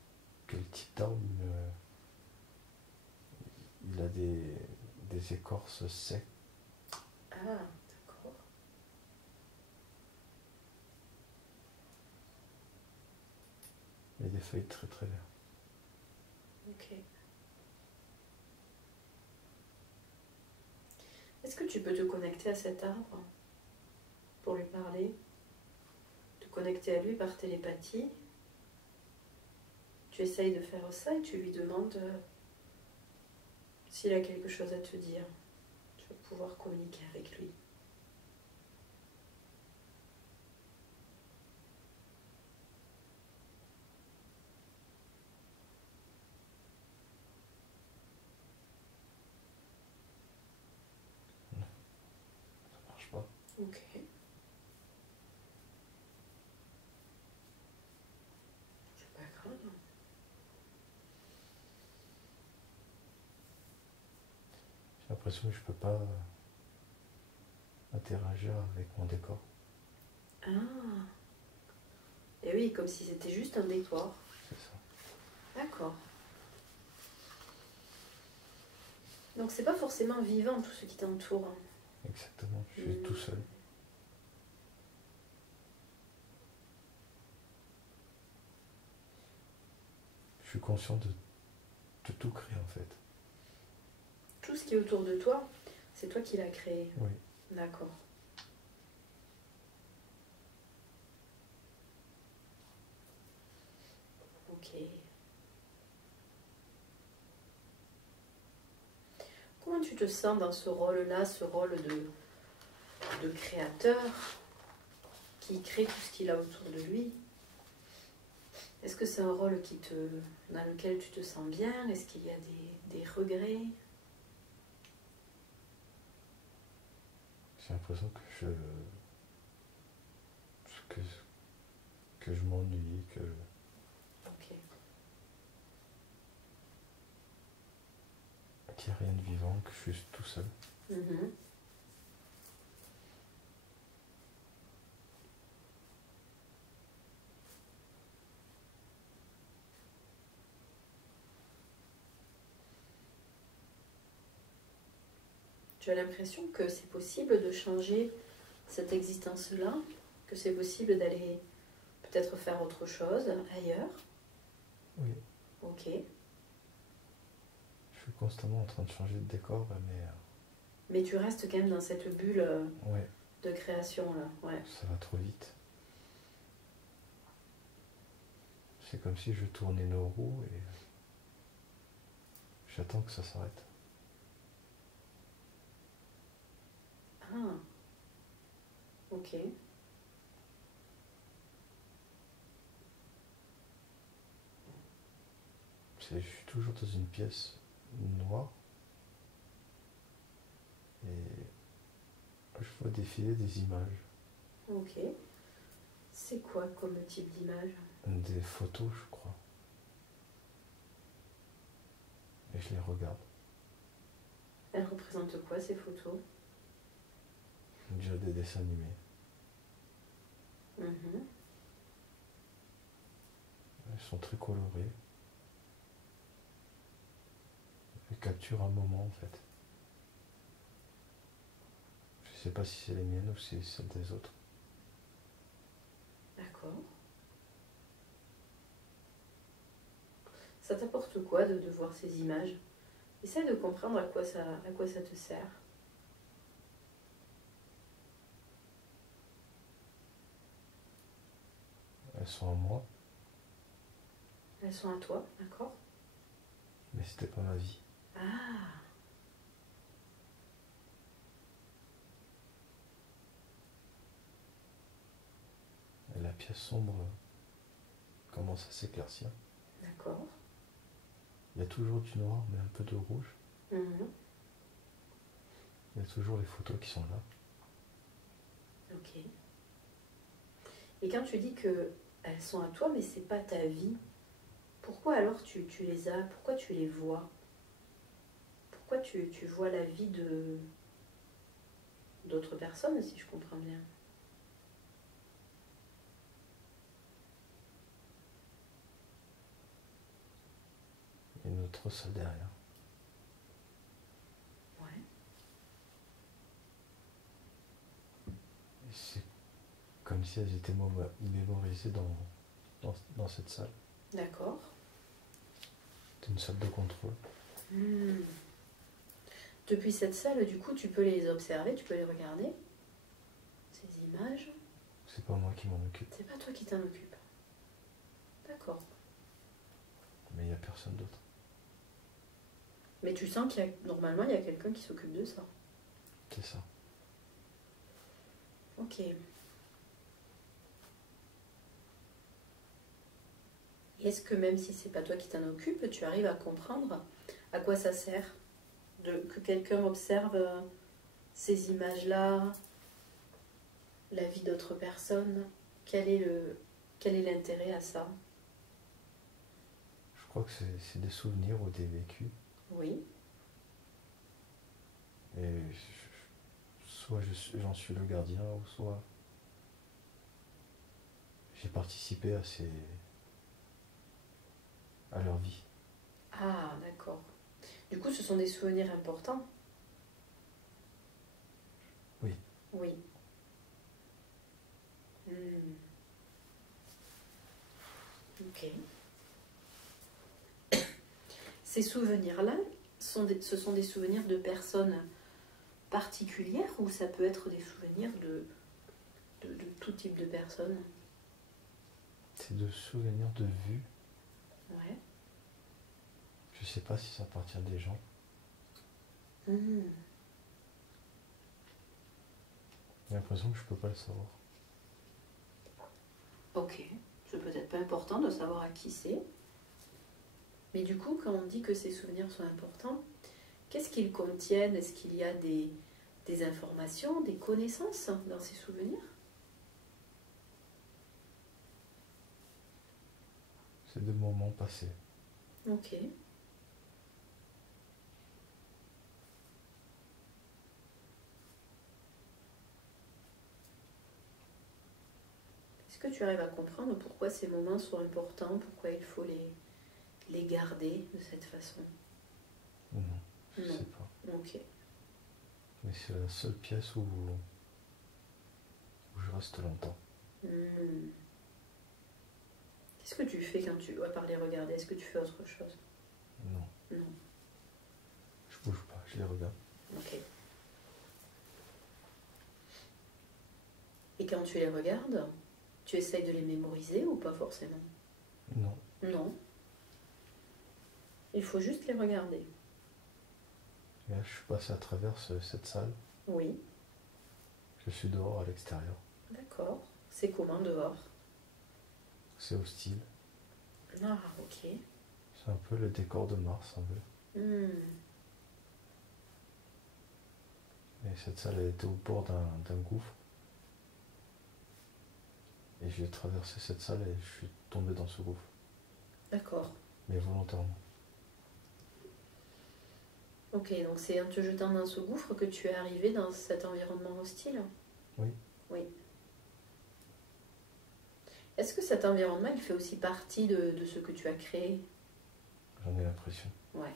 quel type d'arbre, mais il a des écorces secs. Ah, d'accord. Et des feuilles très très vertes. Ok. Est-ce que tu peux te connecter à cet arbre pour lui parler? Te connecter à lui par télépathie? Tu essayes de faire ça et tu lui demandes s'il a quelque chose à te dire. Tu vas pouvoir communiquer avec lui. Ça marche pas. Ok. C'est pas grave. J'ai l'impression que je peux pas interagir avec mon décor. Ah. Et oui, comme si c'était juste un décor. C'est ça. D'accord. Donc c'est pas forcément vivant tout ce qui t'entoure. Exactement. Je suis tout seul. Je suis conscient de tout créer en fait. Tout ce qui est autour de toi, c'est toi qui l'as créé. Oui. D'accord. Ok. tu te sens dans ce rôle-là, ce rôle de créateur qui crée tout ce qu'il a autour de lui? Est-ce que c'est un rôle dans lequel tu te sens bien? Est-ce qu'il y a des regrets? J'ai l'impression que, que je m'ennuie, Ok. qu'il n'y a rien de vivant, que je suis tout seul. Mhm. Tu as l'impression que c'est possible de changer cette existence-là, que c'est possible d'aller peut-être faire autre chose ailleurs? Oui. Ok. Je suis constamment en train de changer de décor, Mais tu restes quand même dans cette bulle ouais, de création là. Ouais. ça va trop vite. C'est comme si je tournais nos roues et j'attends que ça s'arrête. Ah. Ok. Je suis toujours dans une pièce noire et je vois défiler des images, Ok. C'est quoi comme type d'image? des photos, je crois. Et je les regarde. Elles représentent quoi ces photos? On dirait des dessins animés. Mhm. Elles sont très colorées. Elles capturent un moment en fait. Je sais pas si c'est les miennes ou si c'est celles des autres. D'accord. Ça t'apporte quoi de voir ces images? Essaie de comprendre à quoi ça te sert. Elles sont en moi, Elles sont à toi, d'accord? mais c'était pas ma vie. Ah, Et la pièce sombre commence à s'éclaircir. d'accord. Il y a toujours du noir, mais un peu de rouge. Mhm. Il y a toujours les photos qui sont là. Ok. Et quand tu dis que elles sont à toi, mais c'est pas ta vie, pourquoi alors tu les as? Pourquoi tu les vois? Pourquoi tu vois la vie d'autres personnes, si je comprends bien? Il y a une autre salle derrière. Ouais. Et c'est comme si elles étaient mémorisées dans cette salle. D'accord. C'est une salle de contrôle. Hmm. Depuis cette salle, du coup, tu peux les observer, tu peux les regarder, ces images. C'est pas moi qui m'en occupe, C'est pas toi qui t'en occupe. D'accord. mais il n'y a personne d'autre. Mais tu sens normalement, il y a quelqu'un qui s'occupe de ça. C'est ça. Ok. Et est-ce que même si c'est pas toi qui t'en occupe, tu arrives à comprendre à quoi ça sert que quelqu'un observe ces images-là, la vie d'autres personnes? Quel est l'intérêt à ça? Je crois que c'est des souvenirs ou des vécus. Oui. Et soit j'en suis le gardien, ou soit j'ai participé à leur vie. Ah, d'accord. Du coup, ce sont des souvenirs importants? Oui. Oui. Hmm. Ok. Ces souvenirs-là, ce sont des souvenirs de personnes particulières ou ça peut être des souvenirs de tout type de personnes? C'est de souvenirs de vue. Ouais. Je sais pas si ça appartient des gens. Mhm. J'ai l'impression que je peux pas le savoir. Ok, c'est peut-être pas important de savoir à qui c'est. Mais du coup, quand on dit que ces souvenirs sont importants, qu'est-ce qu'ils contiennent? Est-ce qu'il y a des informations, des connaissances dans ces souvenirs? C'est des moments passés. Ok. Est-ce que tu arrives à comprendre pourquoi ces moments sont importants, pourquoi il faut les garder de cette façon? Non, je Non. sais pas. Ok. Mais c'est la seule pièce où je reste longtemps. Hmm. Qu'est-ce que tu fais quand tu, à part les regarder, est-ce que tu fais autre chose? Non, Non. je bouge pas, je les regarde. Ok. Et quand tu les regardes, tu essayes de les mémoriser ou pas forcément? Non, Non. Il faut juste les regarder. et là, je suis passé à travers cette salle. Oui. Je suis dehors à l'extérieur. D'accord. C'est comment dehors? C'est hostile. Ah, ok. C'est un peu le décor de Mars, un peu. Hmm. Et cette salle, elle était au bord d'un gouffre. Et j'ai traversé cette salle et je suis tombé dans ce gouffre. D'accord. Mais volontairement. Ok, donc c'est en te jetant dans ce gouffre que tu es arrivé dans cet environnement hostile? Oui. Oui. Est-ce que cet environnement, il fait aussi partie de ce que tu as créé? J'en ai l'impression. Ouais.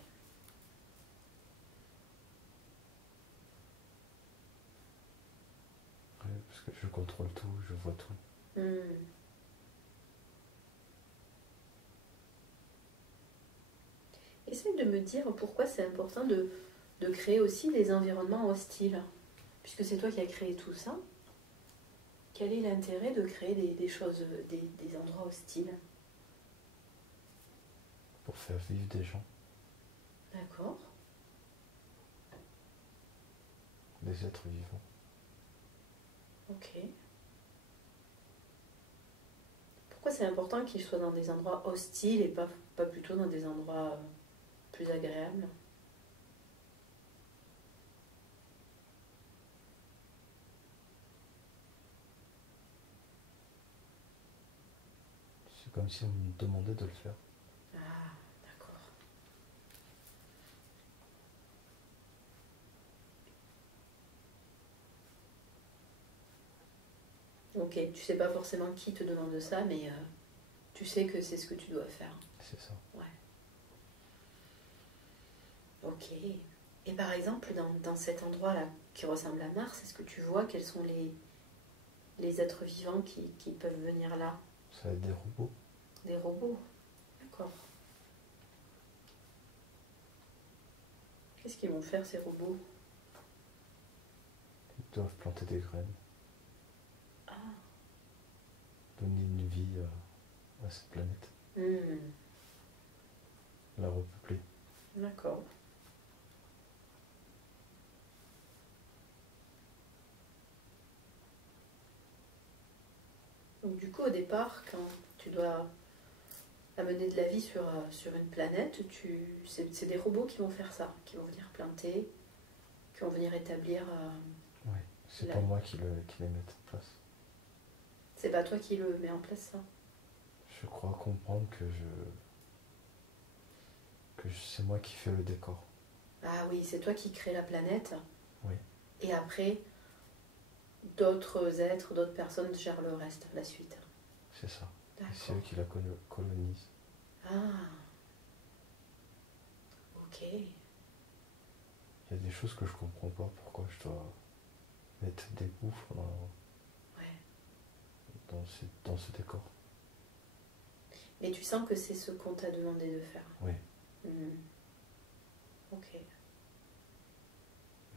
Ouais, parce que je contrôle tout, je vois tout. Hmm. Essaye de me dire pourquoi c'est important de créer aussi des environnements hostiles. Puisque c'est toi qui as créé tout ça, quel est l'intérêt de créer des choses, des endroits hostiles? Pour faire vivre des gens, D'accord. des êtres vivants. Ok. Pourquoi c'est important qu'ils soient dans des endroits hostiles et pas plutôt dans des endroits plus agréables? C'est comme si on me demandait de le faire. Ah, d'accord. Ok, tu sais pas forcément qui te demande ça, mais tu sais que c'est ce que tu dois faire. C'est ça. Ouais. Ok. Et par exemple, dans cet endroit-là qui ressemble à Mars, est-ce que tu vois quels sont les êtres vivants qui peuvent venir là? Ça va être des robots. Des robots? D'accord. Qu'est-ce qu'ils vont faire ces robots? Ils doivent planter des graines, Ah. donner une vie à cette planète, Hmm. la repeupler. D'accord. Donc du coup, au départ, quand tu dois amener de la vie sur une planète, c'est des robots qui vont faire ça, qui vont venir planter, qui vont venir établir... Oui, c'est Là. pas moi qui les mette en place. C'est pas toi qui le mets en place, ça? Je crois comprendre que c'est moi qui fais le décor. Ah oui, c'est toi qui crée la planète. Oui. Et après, d'autres êtres, d'autres personnes gèrent le reste, la suite. C'est ça. Et c'est D'accord. eux qui la colonisent. Ah. Ok. Il y a des choses que je comprends pas pourquoi je dois mettre des gouffres Ouais. dans ce décor. Mais tu sens que c'est ce qu'on t'a demandé de faire. Oui. Hmm. Ok. Mais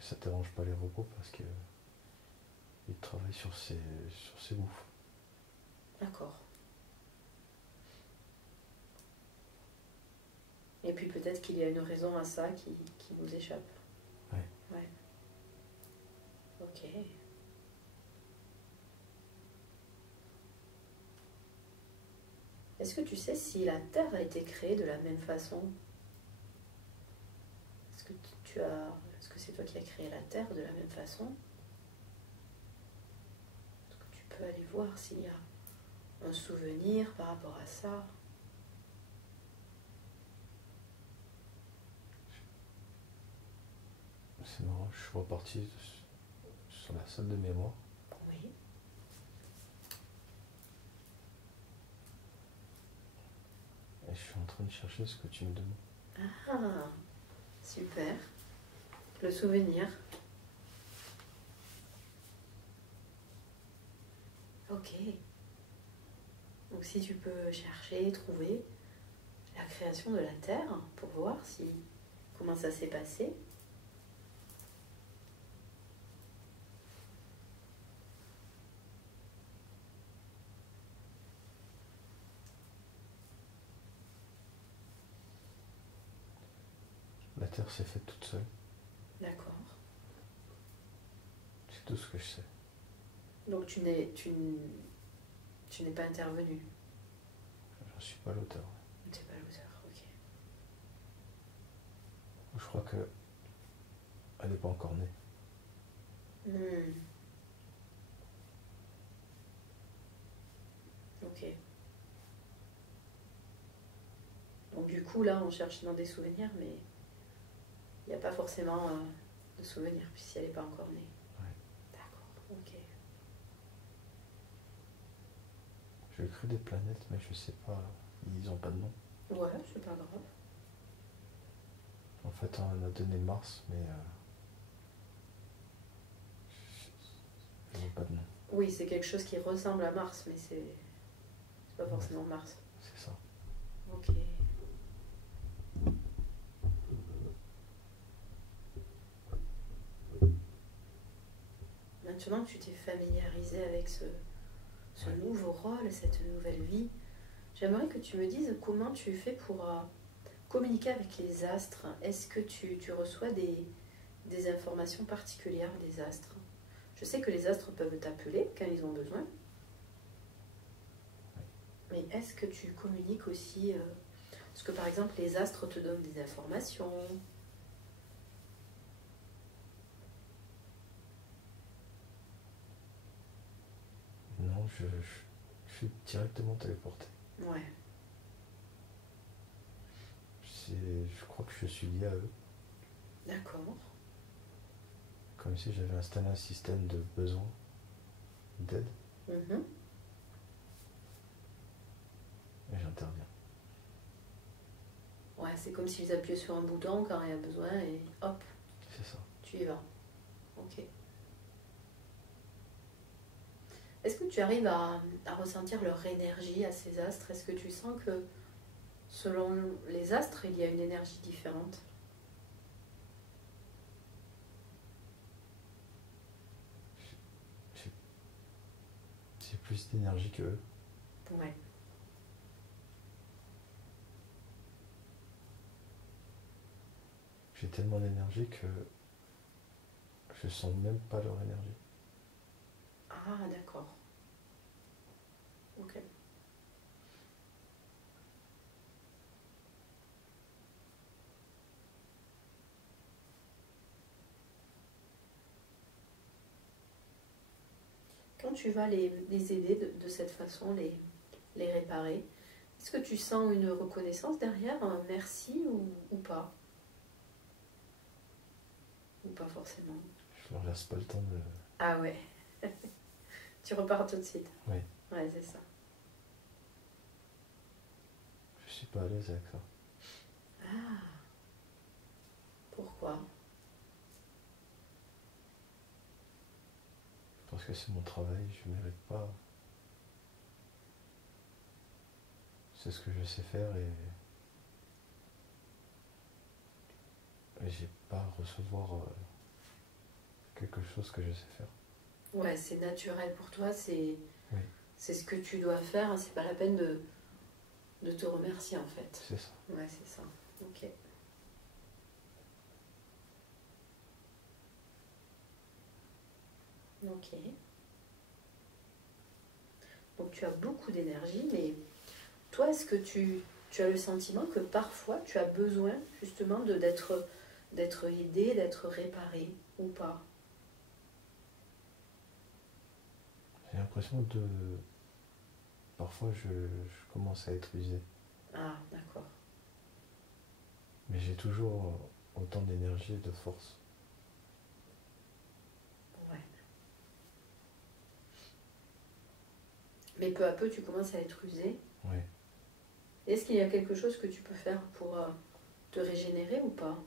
ça dérange pas les robots parce que ils travaillent sur ces gouffres. D'accord. Et puis peut-être qu'il y a une raison à ça qui nous échappe. Ouais. Ok. Est-ce que tu sais si la Terre a été créée de la même façon? Est-ce que est-ce que c'est toi qui as créé la Terre de la même façon? Est-ce que tu peux aller voir s'il y a un souvenir par rapport à ça? C'est marrant, je suis reparti sur la salle de mémoire. Oui. Et je suis en train de chercher ce que tu me demandes. Ah, super. Le souvenir. Ok. Donc si tu peux chercher, trouver la création de la Terre pour voir comment ça s'est passé. La Terre s'est faite toute seule. D'accord. C'est tout ce que je sais. Donc tu n'es pas intervenu. Je suis pas l'auteur. Tu n'es pas l'auteur, ok. Je crois que elle n'est pas encore née. Ok. Donc du coup, là, on cherche dans des souvenirs, mais il n'y a pas forcément de souvenirs, puisqu'elle n'est pas encore née. Ouais. D'accord, ok. J'ai écrit des planètes, mais je sais pas. Ils ont pas de nom. Ouais, c'est pas grave. En fait, on a donné Mars, mais ils n'ont pas de nom. Oui, c'est quelque chose qui ressemble à Mars, mais c'est pas forcément Mars. C'est ça. Ok. Maintenant que tu t'es familiarisé avec ce nouveau rôle, cette nouvelle vie, j'aimerais que tu me dises comment tu fais pour communiquer avec les astres. Est-ce que tu reçois des informations particulières des astres? Je sais que les astres peuvent t'appeler quand ils ont besoin. Mais est-ce que tu communiques aussi est-ce que par exemple les astres te donnent des informations? Non, je suis directement téléporté. Ouais. Je crois que je suis lié à eux. D'accord. Comme si j'avais installé un système de besoin, d'aide, Mhm. et j'interviens. Ouais, c'est comme s'ils appuyaient sur un bouton quand il y a besoin et hop, C'est ça. tu y vas. Ok. Est-ce que tu arrives à ressentir leur énergie à ces astres? Est-ce que tu sens que selon les astres, il y a une énergie différente? J'ai plus d'énergie que eux. Ouais. J'ai tellement d'énergie que je sens même pas leur énergie. Ah, d'accord. Ok. Quand tu vas les aider de cette façon, les réparer, est-ce que tu sens une reconnaissance derrière, un merci ou pas? Ou pas forcément? Je leur laisse pas le temps de... Ah ouais. Tu repars tout de suite. Oui. Ouais, c'est ça. Je suis pas à l'aise avec ça. Ah. Pourquoi? Parce que c'est mon travail, je mérite pas. C'est ce que je sais faire et j'ai pas à recevoir quelque chose que je sais faire. Ouais, c'est naturel pour toi, Oui. c'est ce que tu dois faire, c'est pas la peine de te remercier en fait. C'est ça. Ouais, c'est ça. Ok. Ok. Donc tu as beaucoup d'énergie, mais toi, est-ce que tu as le sentiment que parfois tu as besoin justement d'être aidé, d'être réparé ou pas? J'ai l'impression de... Parfois, je commence à être usé. Ah, d'accord. Mais j'ai toujours autant d'énergie et de force. Ouais. Mais peu à peu, tu commences à être usé. Oui. Est-ce qu'il y a quelque chose que tu peux faire pour te régénérer ou pas?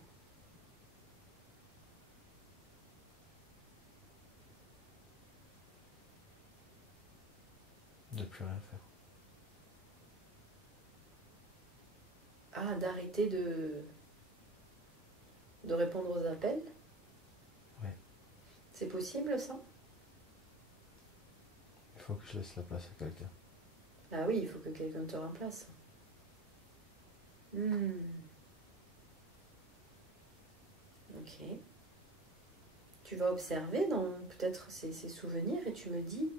De plus rien faire. Ah, d'arrêter de répondre aux appels? Oui. C'est possible ça? Il faut que je laisse la place à quelqu'un. Ah oui, il faut que quelqu'un te remplace. Hmm. Ok. Tu vas observer dans peut-être ces souvenirs et tu me dis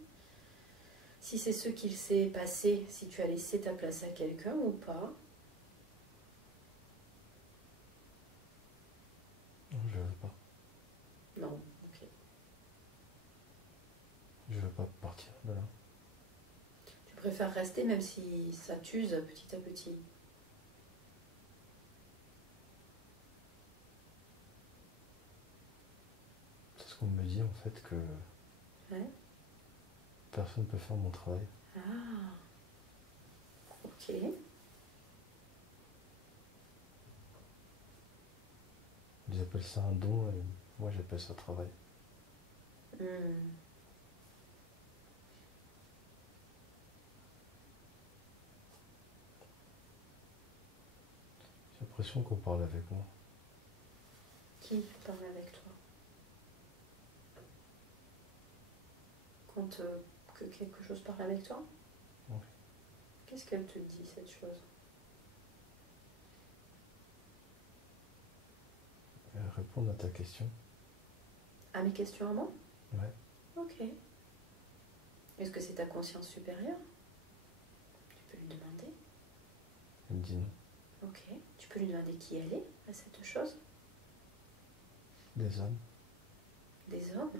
si c'est ce qu'il s'est passé, si tu as laissé ta place à quelqu'un ou pas. Non, je veux pas. Non, ok. Je veux pas partir de là. Tu préfères rester même si ça t'use petit à petit. C'est ce qu'on me dit en fait que Ouais. personne ne peut faire mon travail. Ah, ok. Ils appellent ça un don et moi j'appelle ça travail. Hmm. J'ai l'impression qu'on parle avec moi. Qui parle avec toi? Quand que quelque chose parle avec toi? Oui. Qu'est-ce qu'elle te dit, cette chose? Répondre à ta question. À mes questions à moi? Ouais. Ok. Est-ce que c'est ta conscience supérieure? Tu peux lui demander. Elle me dit non. Ok. Tu peux lui demander qui elle est à cette chose? Des hommes. Des hommes?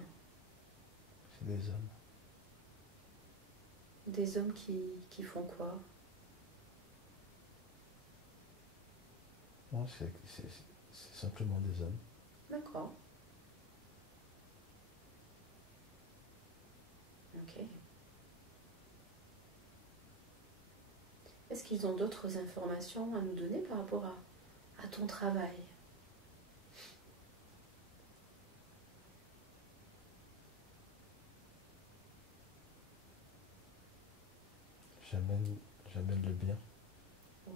C'est des hommes. Des hommes qui font quoi? Non, c'est simplement des hommes. D'accord. Ok. Est-ce qu'ils ont d'autres informations à nous donner par rapport à ton travail? J'amène le bien. Oui.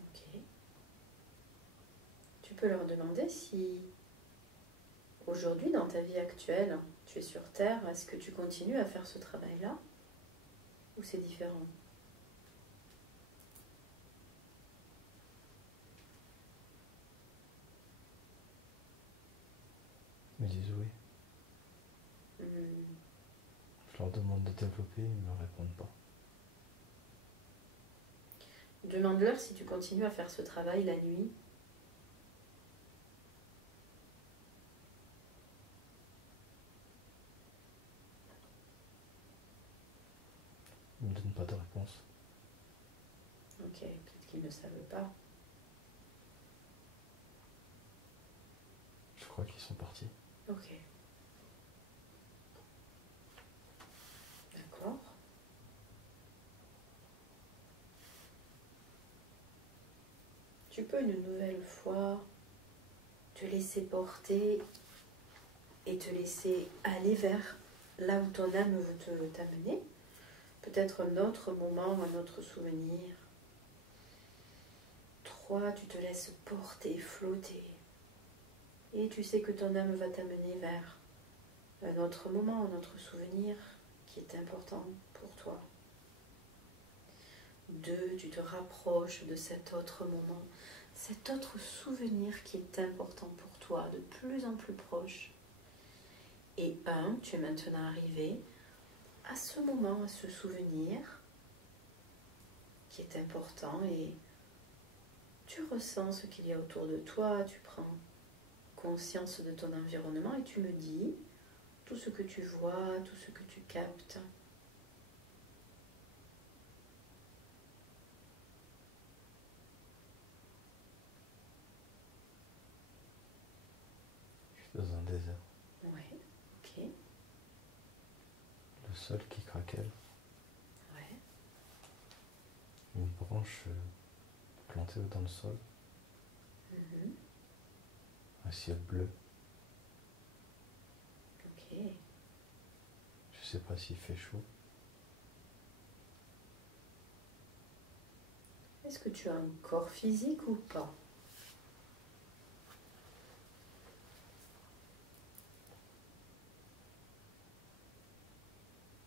Ok. Tu peux leur demander si aujourd'hui, dans ta vie actuelle, tu es sur Terre, est-ce que tu continues à faire ce travail-là ou c'est différent? Ils me disent oui. Hmm. Je leur demande de développer, ils ne me répondent pas. Demande-leur si tu continues à faire ce travail la nuit. Ils ne me donnent pas de réponse. Ok, peut-être qu'ils ne savent pas. Je crois qu'ils sont partis. Ok. D'accord. Tu peux une nouvelle fois te laisser porter et te laisser aller vers là où ton âme veut t'amener. Peut-être un autre moment, un autre souvenir. 3, tu te laisses porter, flotter. Et tu sais que ton âme va t'amener vers un autre moment, un autre souvenir qui est important pour toi. deux, tu te rapproches de cet autre moment, cet autre souvenir qui est important pour toi, de plus en plus proche. Et un, tu es maintenant arrivé à ce moment, à ce souvenir qui est important et tu ressens ce qu'il y a autour de toi, tu prends conscience de ton environnement et tu me dis tout ce que tu vois, tout ce que tu captes. Je suis dans un désert. Ouais, ok. Le sol qui craquelle. Ouais. Une branche plantée dans le sol. Mhm. Un ciel bleu. Ok. Je sais pas s'il fait chaud. Est-ce que tu as un corps physique ou pas?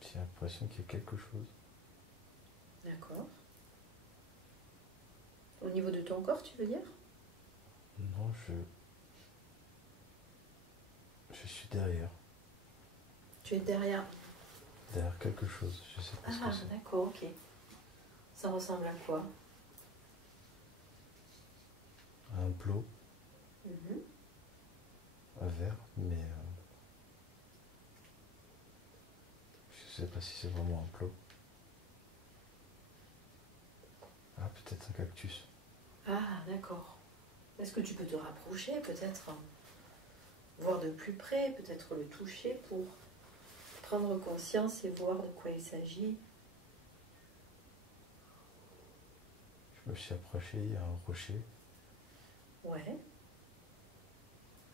J'ai l'impression qu'il y a quelque chose. D'accord. Au niveau de ton corps, tu veux dire? Non, je suis derrière. Tu es derrière. Derrière quelque chose. Je sais pas ce Ah, que c'est. d'accord, ok. Ça ressemble à quoi? Un plot, Mhm. un verre, mais je sais pas si c'est vraiment un plot. Ah, peut-être un cactus. Ah, d'accord. Est-ce que tu peux te rapprocher, peut-être voir de plus près, peut-être le toucher pour prendre conscience et voir de quoi il s'agit? Je me suis approché, il y a un rocher, Ouais,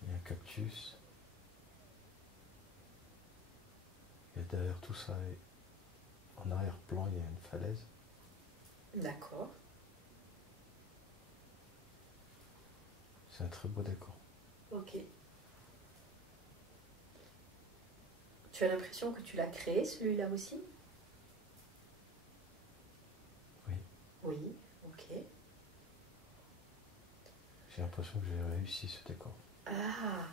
il y a un cactus. Et derrière tout ça, en arrière-plan, il y a une falaise. d'accord. C'est un très beau décor. Ok. Tu as l'impression que tu l'as créé, celui-là aussi? Oui. Oui, ok. J'ai l'impression que j'ai réussi ce décor. Ah,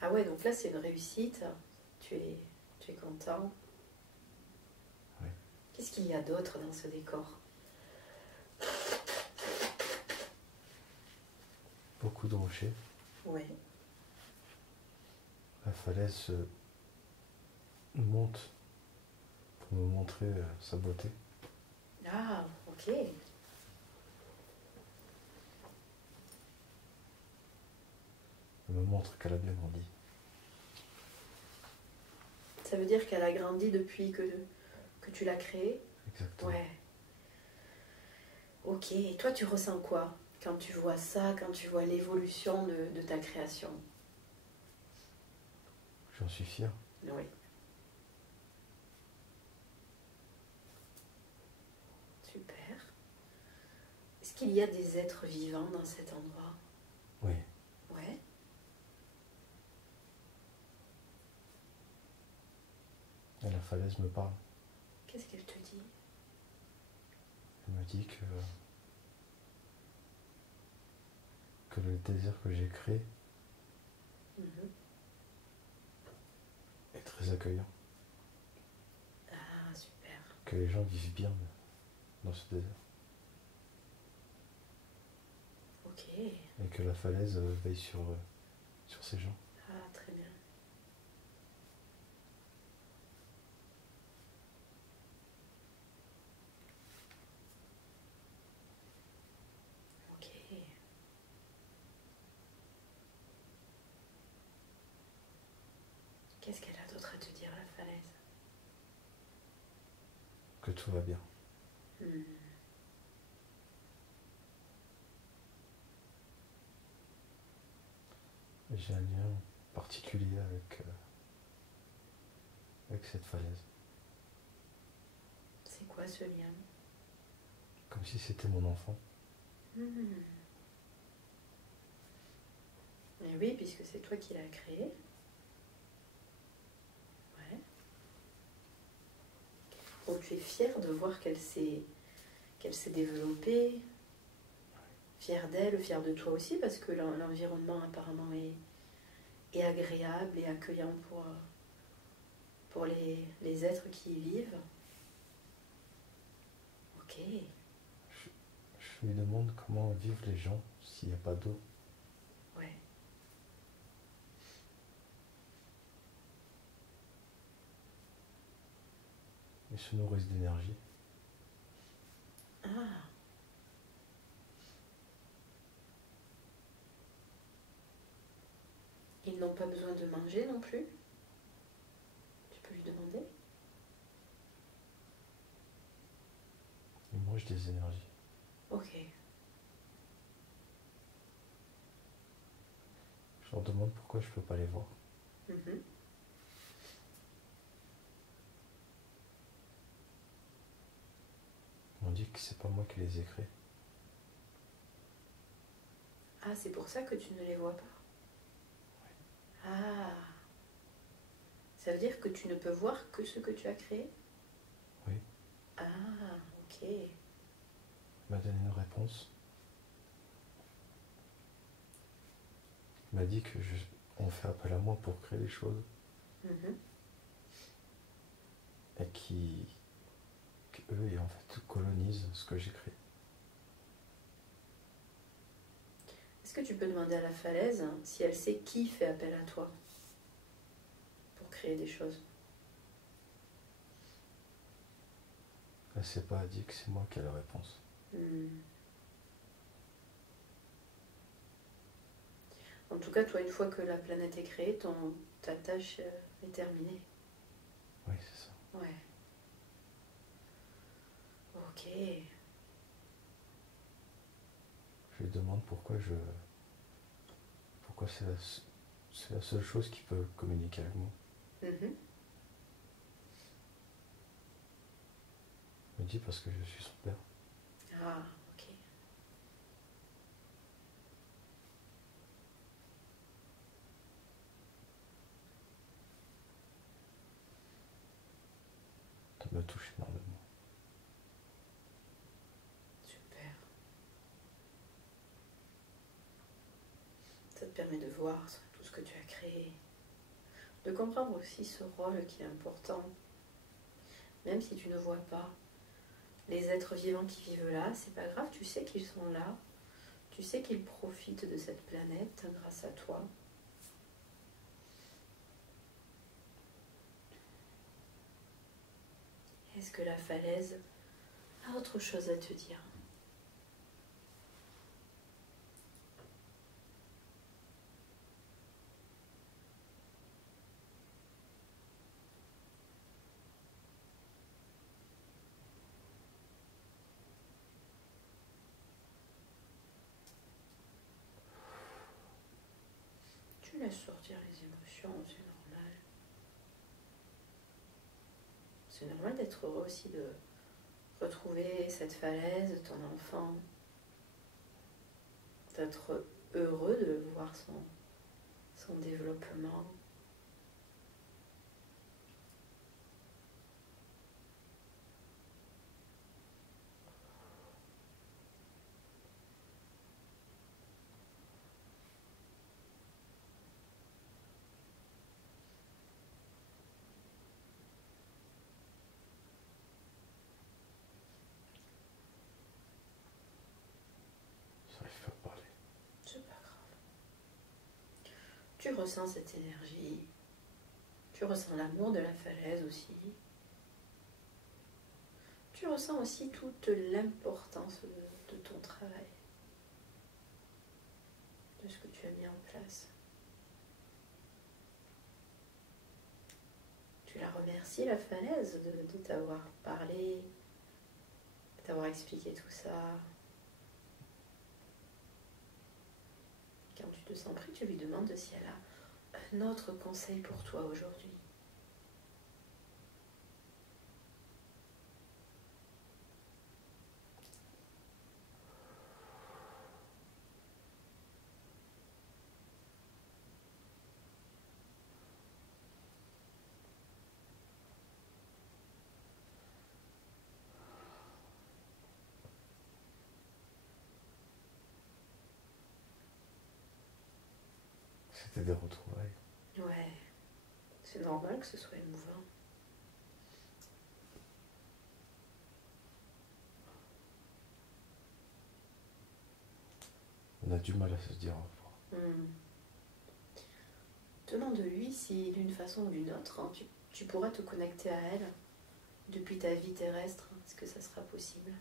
ah ouais, donc là c'est une réussite. Tu es content. Oui. Qu'est-ce qu'il y a d'autre dans ce décor? Beaucoup de rochers. Ouais, La falaise monte pour me montrer sa beauté. ah, ok. Elle me montre qu'elle a bien grandi. Ça veut dire qu'elle a grandi depuis que tu l'as créée? Exactement. Ouais. Ok, et toi tu ressens quoi quand tu vois ça, quand tu vois l'évolution de ta création? J'en suis fier. Oui. Super. Est-ce qu'il y a des êtres vivants dans cet endroit? Oui. Ouais. Et la falaise me parle. Qu'est-ce qu'elle te dit? Elle me dit que le désert que j'ai créé Mhm. est très accueillant. Ah, super. Que les gens vivent bien dans ce désert. Ok. Et que la falaise veille sur ces gens. Ah, très bien. Ok. Qu'est-ce qu'elle a d'autre à te dire, la falaise? Que tout va bien. Hmm. Et j'ai un lien particulier avec cette falaise. C'est quoi ce lien? Comme si c'était mon enfant. Hmm. Et oui, puisque c'est toi qui l'as créé. Ouais. Donc tu es fière de voir qu'elle qu'elle s'est développée, fière d'elle, fière de toi aussi, parce que l'environnement apparemment est agréable et accueillant pour les êtres qui y vivent. Ok. Je lui demande comment vivent les gens s'il n'y a pas d'eau. Ouais. Ils se nourrissent d'énergie. Ah. Ils n'ont pas besoin de manger non plus. Tu peux lui demander. Ils mangent des énergies. Ok. Je leur demande pourquoi je peux pas les voir. Mhm. On dit que c'est pas moi qui les ai créés. Ah, c'est pour ça que tu ne les vois pas. Ah. Ça veut dire que tu ne peux voir que ce que tu as créé? Oui. Ah, ok. Il m'a donné une réponse. Il m'a dit que on fait appel à moi pour créer les choses Mhm. et qu'eux, en fait, colonisent ce que j'ai créé. Est-ce que tu peux demander à la falaise si elle sait qui fait appel à toi pour créer des choses? Elle s'est pas dit que c'est moi qui ai la réponse. En tout cas, toi, une fois que la planète est créée, ta tâche est terminée. Oui, c'est ça. Ouais. Ok. Je lui demande pourquoi c'est la seule chose qui peut communiquer avec moi. Mhm. Il me dit parce que je suis son père. Ah, ok. Ça me touche énormément. Super. Ça te permet de voir tout ce que tu as créé, de comprendre aussi ce rôle qui est important, même si tu ne vois pas les êtres vivants qui vivent là, c'est pas grave, tu sais qu'ils sont là, tu sais qu'ils profitent de cette planète grâce à toi. Est-ce que la falaise a autre chose à te dire? Tu laisses sortir les émotions, c'est normal. C'est normal d'être heureux aussi de retrouver cette falaise, ton enfant, d'être heureux de voir son développement. J'arrive pas à parler. C'est pas grave. Tu ressens cette énergie. Tu ressens l'amour de la falaise aussi. Tu ressens aussi toute l'importance de ton travail, de ce que tu as mis en place. Tu la remercies, la falaise, de t'avoir parlé, de t'avoir expliqué tout ça. Quand tu te sens pris, tu lui demandes si elle a un autre conseil pour toi aujourd'hui. C'était des retrouvailles. Ouais, c'est normal que ce soit émouvant. On a du mal à se dire au revoir. Demande-lui si d'une façon ou d'une autre, hein, tu pourras te connecter à elle depuis ta vie terrestre. Est-ce que ça sera possible?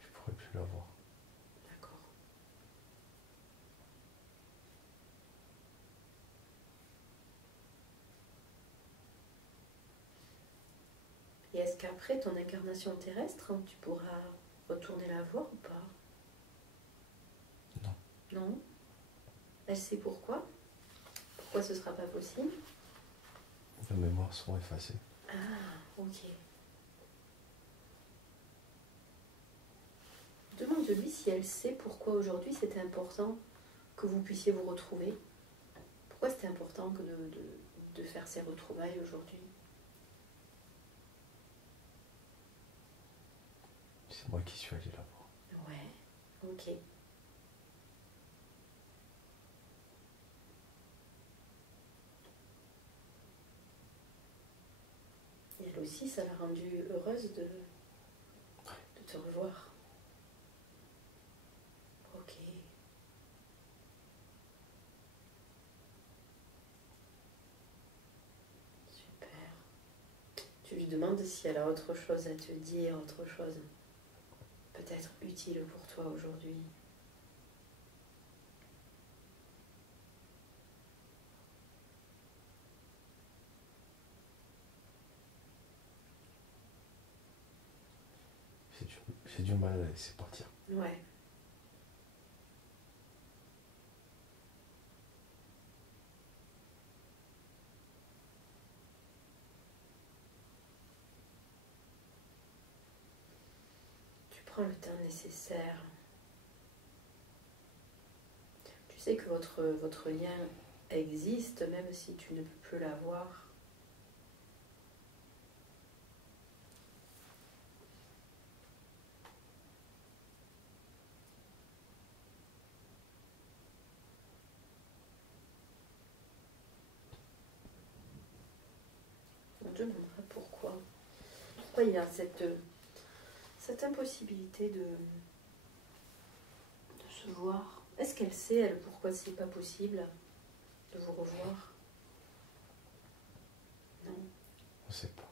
Je pourrais plus la voir. D'accord. Et est-ce qu'après ton incarnation terrestre, hein, tu pourras retourner la voir ou pas? Non. Non? Elle sait pourquoi? Pourquoi ce sera pas possible? Les mémoires seront effacées. Ah, ok. Demande-lui si elle sait pourquoi aujourd'hui c'était important que vous puissiez vous retrouver. Pourquoi c'était important que de faire ces retrouvailles aujourd'hui? C'est moi qui suis allé la voir. Ouais, ok. Et elle aussi, ça l'a rendue heureuse de te revoir. Ok. Super. Tu lui demandes si elle a autre chose à te dire, autre chose peut-être utile pour toi aujourd'hui. J'ai du mal à la laisser partir. Ouais. Tu prends le temps nécessaire. Tu sais que votre lien existe même si tu ne peux plus la voir. On te demandera pourquoi. Pourquoi il y a cette impossibilité de se voir. Est-ce qu'elle sait, elle, pourquoi c'est pas possible de vous revoir? Non. On ne sait pas.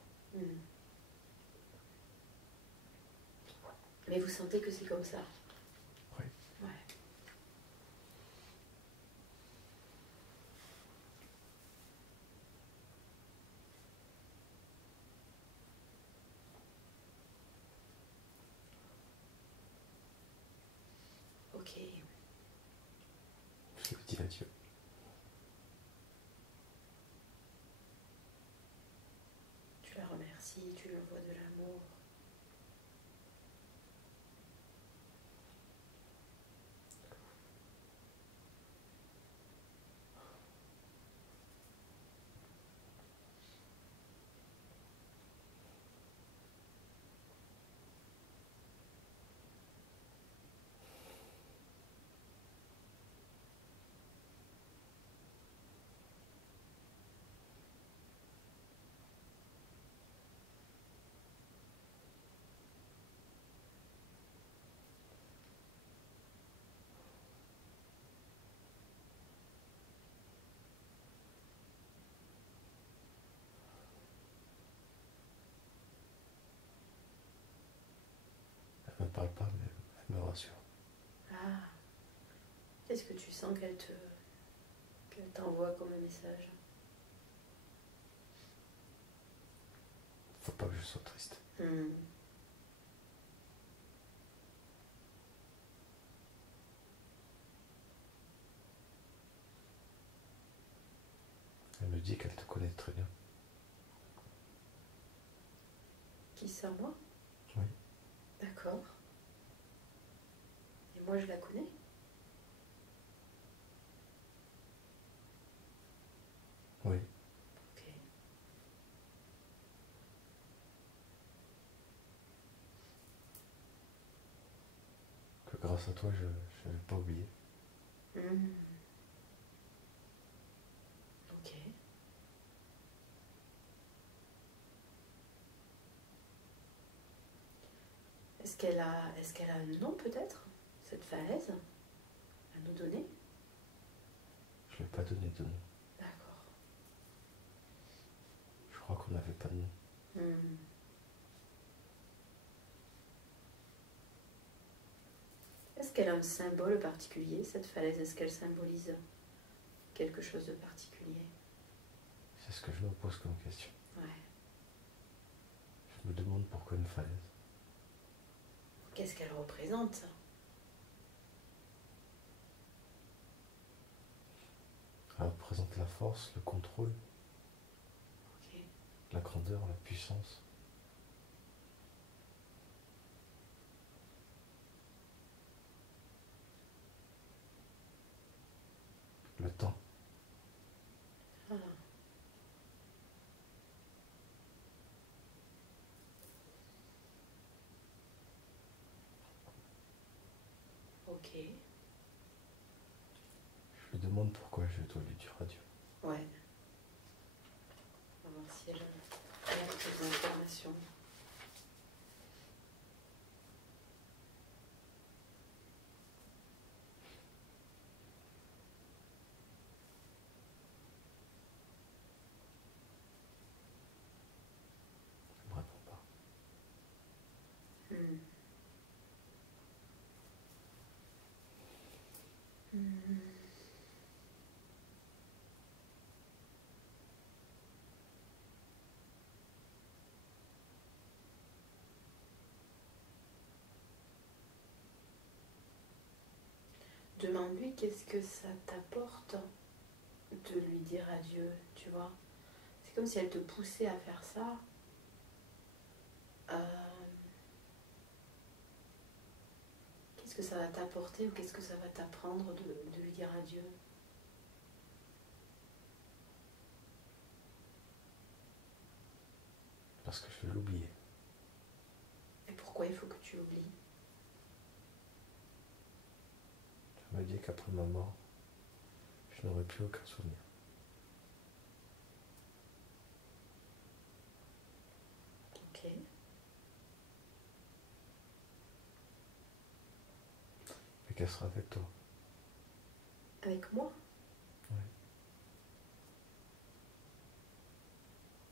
Mais vous sentez que c'est comme ça? Oui. Ouais. Ok. Je lui dis adieu. Tu la remercies, tu lui envoies de l'amour. Elle ne me parle pas, mais elle me rassure. Ah. Qu'est-ce que tu sens qu'elle t'envoie comme un message? Faut pas que je sois triste. Elle me dit qu'elle te connaît très bien. Qui ça, moi? Oui. D'accord. Et moi, je la connais? grâce à toi, je n'avais pas oublié. Hmm. Ok. Est-ce qu'elle a un nom peut-être, cette falaise, à nous donner? Je ne lui ai pas donné de nom. D'accord. Je crois qu'on n'avait pas de nom. Hmm. Est-ce qu'elle a un symbole particulier, cette falaise? Est-ce qu'elle symbolise quelque chose de particulier? C'est ce que je me pose comme question. Ouais. Je me demande pourquoi une falaise. Qu'est-ce qu'elle représente? Elle représente la force, le contrôle, Ok. la grandeur, la puissance. Le temps. Ah. Ok. Je me demande pourquoi je dois lui dire adieu. Ouais. On va voir si elle a toutes les informations. Elle me répond pas. Hmm. Hmm. Demande-lui qu'est-ce que ça t'apporte de lui dire adieu, tu vois. C'est comme si elle te poussait à faire ça. Qu'est-ce que ça va t'apporter ou qu'est-ce que ça va t'apprendre de lui dire adieu? Parce que je vais l'oublier. Et pourquoi il faut que tu l'oublies? Je me dis qu'après ma mort, je n'aurai plus aucun souvenir. Ok. Et qu'elle sera avec toi. Avec moi? Ouais.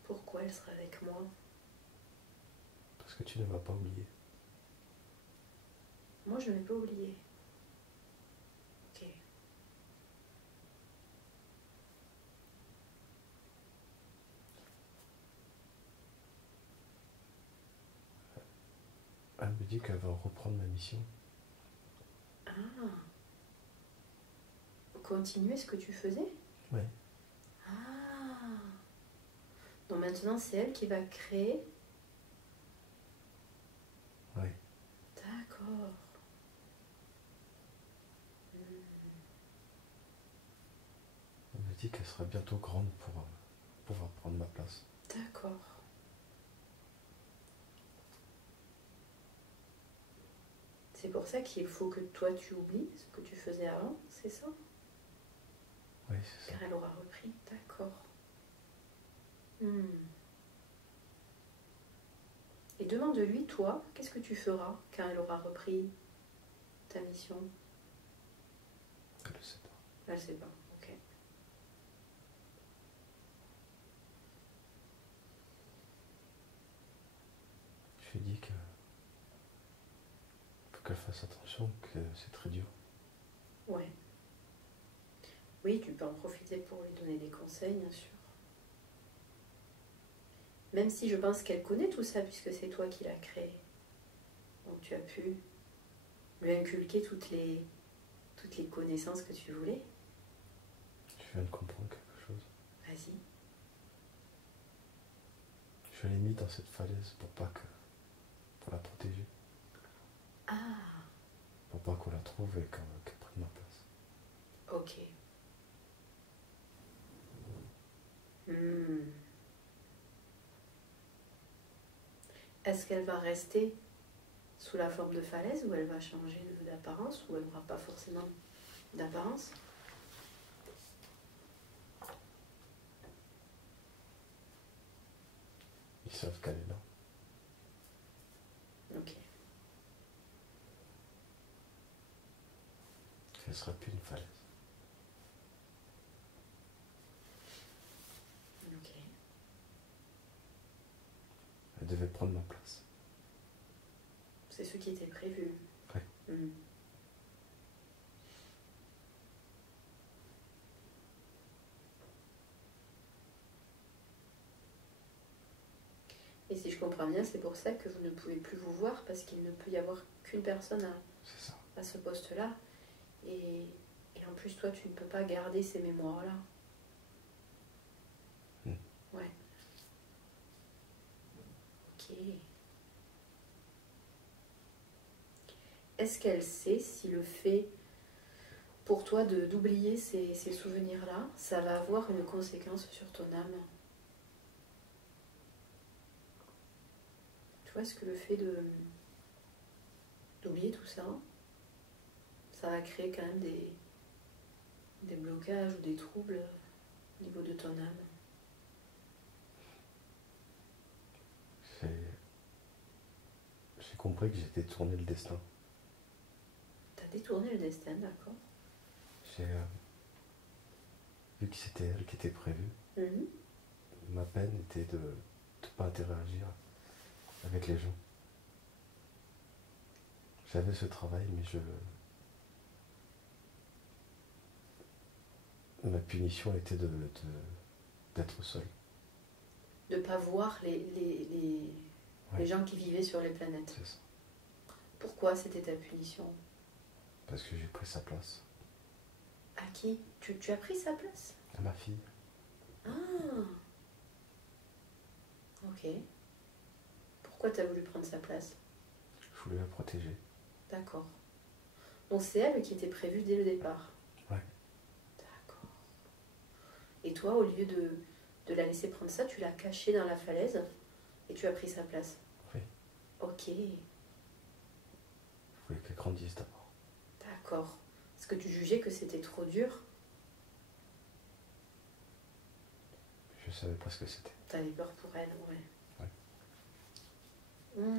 Pourquoi elle sera avec moi? Parce que tu ne vas pas oublier. Moi, je ne vais pas oublier. Ok. Elle me dit qu'elle va reprendre ma mission. Ah. Continuer ce que tu faisais? Ouais. Ah. Donc maintenant, c'est elle qui va créer. Ouais. D'accord. Elle me dit qu'elle sera bientôt grande pour pouvoir prendre ma place. D'accord. C'est pour ça qu'il faut que toi tu oublies ce que tu faisais avant, c'est ça? Oui, c'est ça. Car elle aura repris, d'accord. Hmm. Et demande-lui, toi, qu'est-ce que tu feras quand elle aura repris ta mission? Elle ne sait pas. Elle ne sait pas, ok. Je lui ai dit que faut qu'elle fasse attention, que c'est très dur. Ouais. Oui, tu peux en profiter pour lui donner des conseils, bien sûr. Même si je pense qu'elle connaît tout ça, puisque c'est toi qui l'as créé. Donc tu as pu lui inculquer toutes les connaissances que tu voulais. Je viens de comprendre quelque chose. Vas-y. Je l'ai mis dans cette falaise pour la protéger. Ah, Pour pas qu'on la trouve et qu'elle prenne ma place. ok. Hmm. Est-ce qu'elle va rester sous la forme de falaise où elle va changer d'apparence, ou elle n'aura pas forcément d'apparence. Ils savent qu'elle est là. Ok. Elle ne sera plus une falaise. Ok. Elle devait prendre ma place. C'est ce qui était prévu. Ouais. Mhm. Et si je comprends bien, c'est pour ça que vous ne pouvez plus vous voir, parce qu'il ne peut y avoir qu'une personne C'est ça. à ce poste-là. Et en plus, toi, tu ne peux pas garder ces mémoires-là. Ouais. Ok. Est-ce qu'elle sait si le fait pour toi d'oublier ces souvenirs-là, ça va avoir une conséquence sur ton âme? Tu vois, est-ce que le fait d'oublier tout ça, ça va créer quand même des blocages ou des troubles au niveau de ton âme? J'ai compris que j'étais tourné le destin. T'as détourné le destin, d'accord. J'ai vu que c'était elle qui était prévue. Mhm. Ma peine était de ne pas interagir avec les gens. J'avais ce travail, mais ma punition était d'être seul. De ne pas voir les Ouais. gens qui vivaient sur les planètes. C'est ça. Pourquoi c'était ta punition? Parce que j'ai pris sa place. À qui? Tu as pris sa place? À ma fille. Ah. Ok. Pourquoi tu as voulu prendre sa place? Je voulais la protéger. D'accord. Donc c'est elle qui était prévue dès le départ. Ouais. D'accord. Et toi, au lieu de la laisser prendre ça, tu l'as cachée dans la falaise et tu as pris sa place. Oui. Ok. Je voulais qu'elle grandisse d'abord. D'accord. Est-ce que tu jugeais que c'était trop dur? Je savais pas ce que c'était. Tu avais peur pour elle, ouais. Ouais.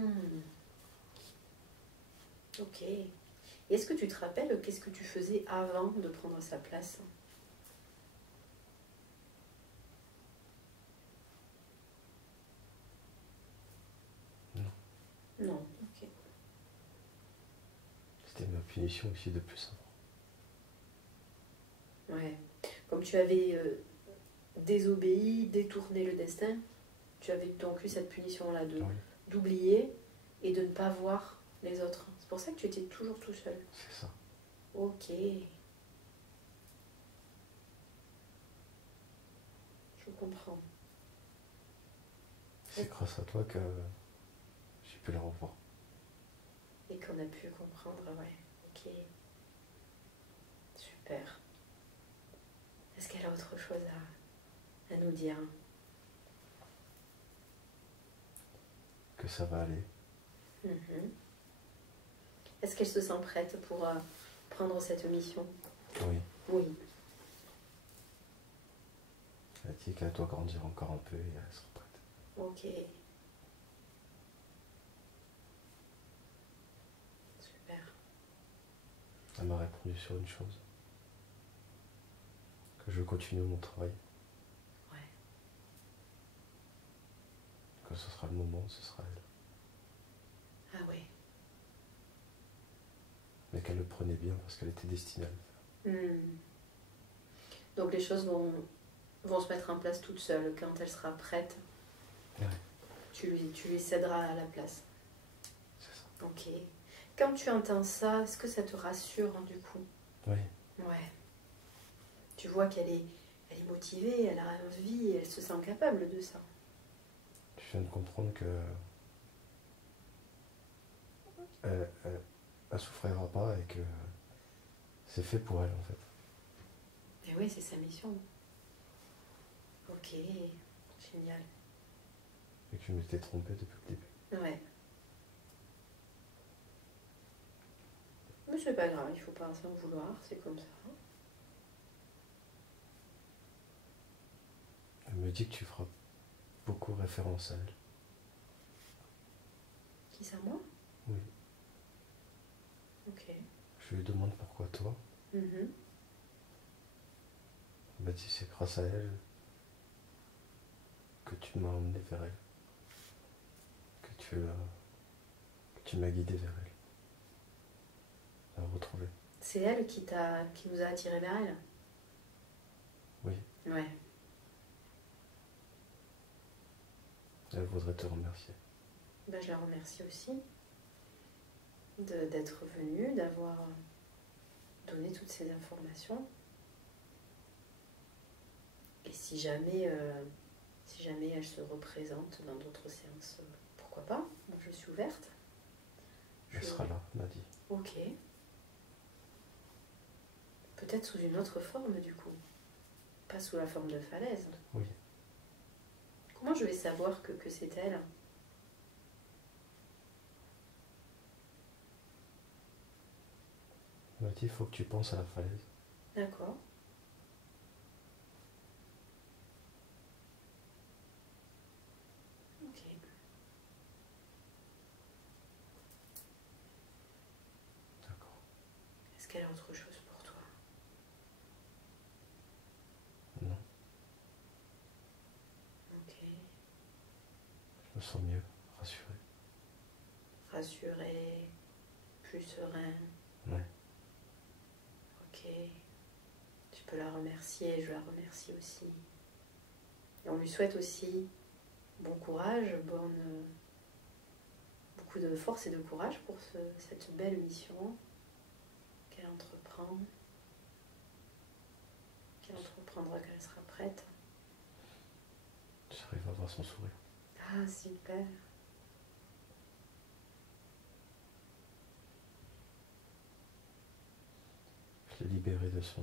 Ok. Et est-ce que tu te rappelles qu'est-ce que tu faisais avant de prendre sa place? Non. Non, ok. C'était ma punition aussi de plus savoir. Ouais. Comme tu avais désobéi, détourné le destin, tu avais donc eu cette punition-là Oui, d'oublier et de ne pas voir les autres. C'est pour ça que tu étais toujours tout seul. c'est ça. Ok. Je comprends. C'est grâce à toi que j'ai pu la revoir. Et qu'on a pu comprendre, ouais. Ok. Super. Est-ce qu'elle a autre chose à nous dire? Que ça va aller. Mhm. Est-ce qu'elle se sent prête pour prendre cette mission? Oui. Oui. Elle a dit qu'elle doit grandir encore un peu et elle sera prête. Ok. Super. Elle m'a répondu sur une chose. Que je continue mon travail. Ouais. Que ce sera le moment, ce sera elle. Ah ouais. Mais qu'elle le prenait bien parce qu'elle était destinée à le faire. Donc les choses vont se mettre en place toutes seules. Quand elle sera prête, Ouais. tu lui céderas à la place. C'est ça. Ok. Quand tu entends ça, est-ce que ça te rassure du coup? Oui. Ouais. Tu vois qu'elle est motivée, elle a envie, elle se sent capable de ça. Je viens de comprendre que elle souffrira pas et que c'est fait pour elle en fait. Et oui, c'est sa mission. Ok, génial. Et que je m'étais trompé depuis le début. Ouais. c'est pas grave, il faut pas s'en vouloir, c'est comme ça. Elle me dit que tu feras beaucoup référence à elle. Qui ça, moi? Oui. Ok. Je lui demande pourquoi toi. Mhm. Elle m'a dit c'est grâce à elle que tu m'as emmené vers elle. Que tu m'as guidé vers elle. La retrouver. C'est elle qui nous a attirés vers elle? Oui. Ouais. Elle voudrait te remercier. Ben, je la remercie aussi d'être venue, d'avoir donné toutes ces informations. Et si jamais elle se représente dans d'autres séances, pourquoi pas? Moi, je suis ouverte. Elle sera là, m'a dit. Ok. Peut-être sous une autre forme, du coup. Pas sous la forme de falaise. Oui. Comment je vais savoir que c'est elle? Elle m'a dit il faut que tu penses à la falaise. D'accord. Ok. D'accord. Est-ce qu'elle a autre chose pour toi? Non. Ok. Je me sens mieux, rassuré. Rassuré, plus serein. Ouais. Ok. Tu peux la remercier, je la remercie aussi. Et on lui souhaite aussi bon courage, beaucoup de force et de courage pour cette belle mission qu'elle entreprend, qu'elle entreprendra quand elle sera prête. J'arrive à voir son sourire. Ah, super. Je l'ai libéré de sa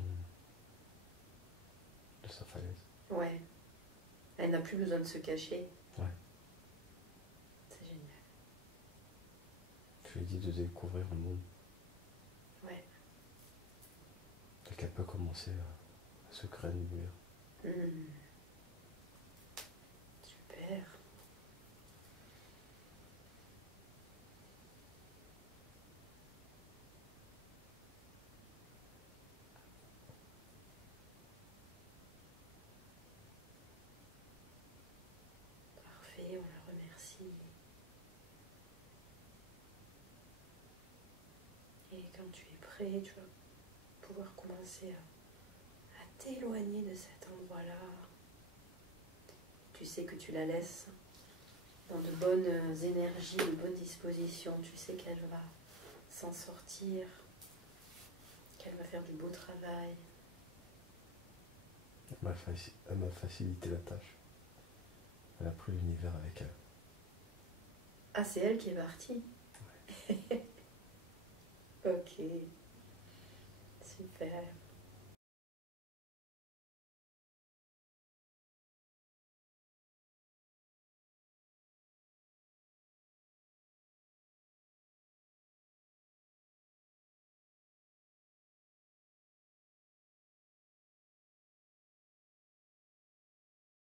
falaise. Ouais. Elle n'a plus besoin de se cacher. Ouais. C'est génial. Je lui ai dit de découvrir le monde. Ouais. Et qu'elle peut commencer à se granir. Super. Parfait, on la remercie. Et quand tu es prêt, tu vas pouvoir commencer à t'éloigner de cet endroit-là. Tu sais que tu la laisses dans de bonnes énergies, de bonnes dispositions. Tu sais qu'elle va s'en sortir, qu'elle va faire du beau travail. Elle m'a facilité la tâche. Elle a pris l'univers avec elle. Ah, c'est elle qui est partie. Ouais. Ok. Super.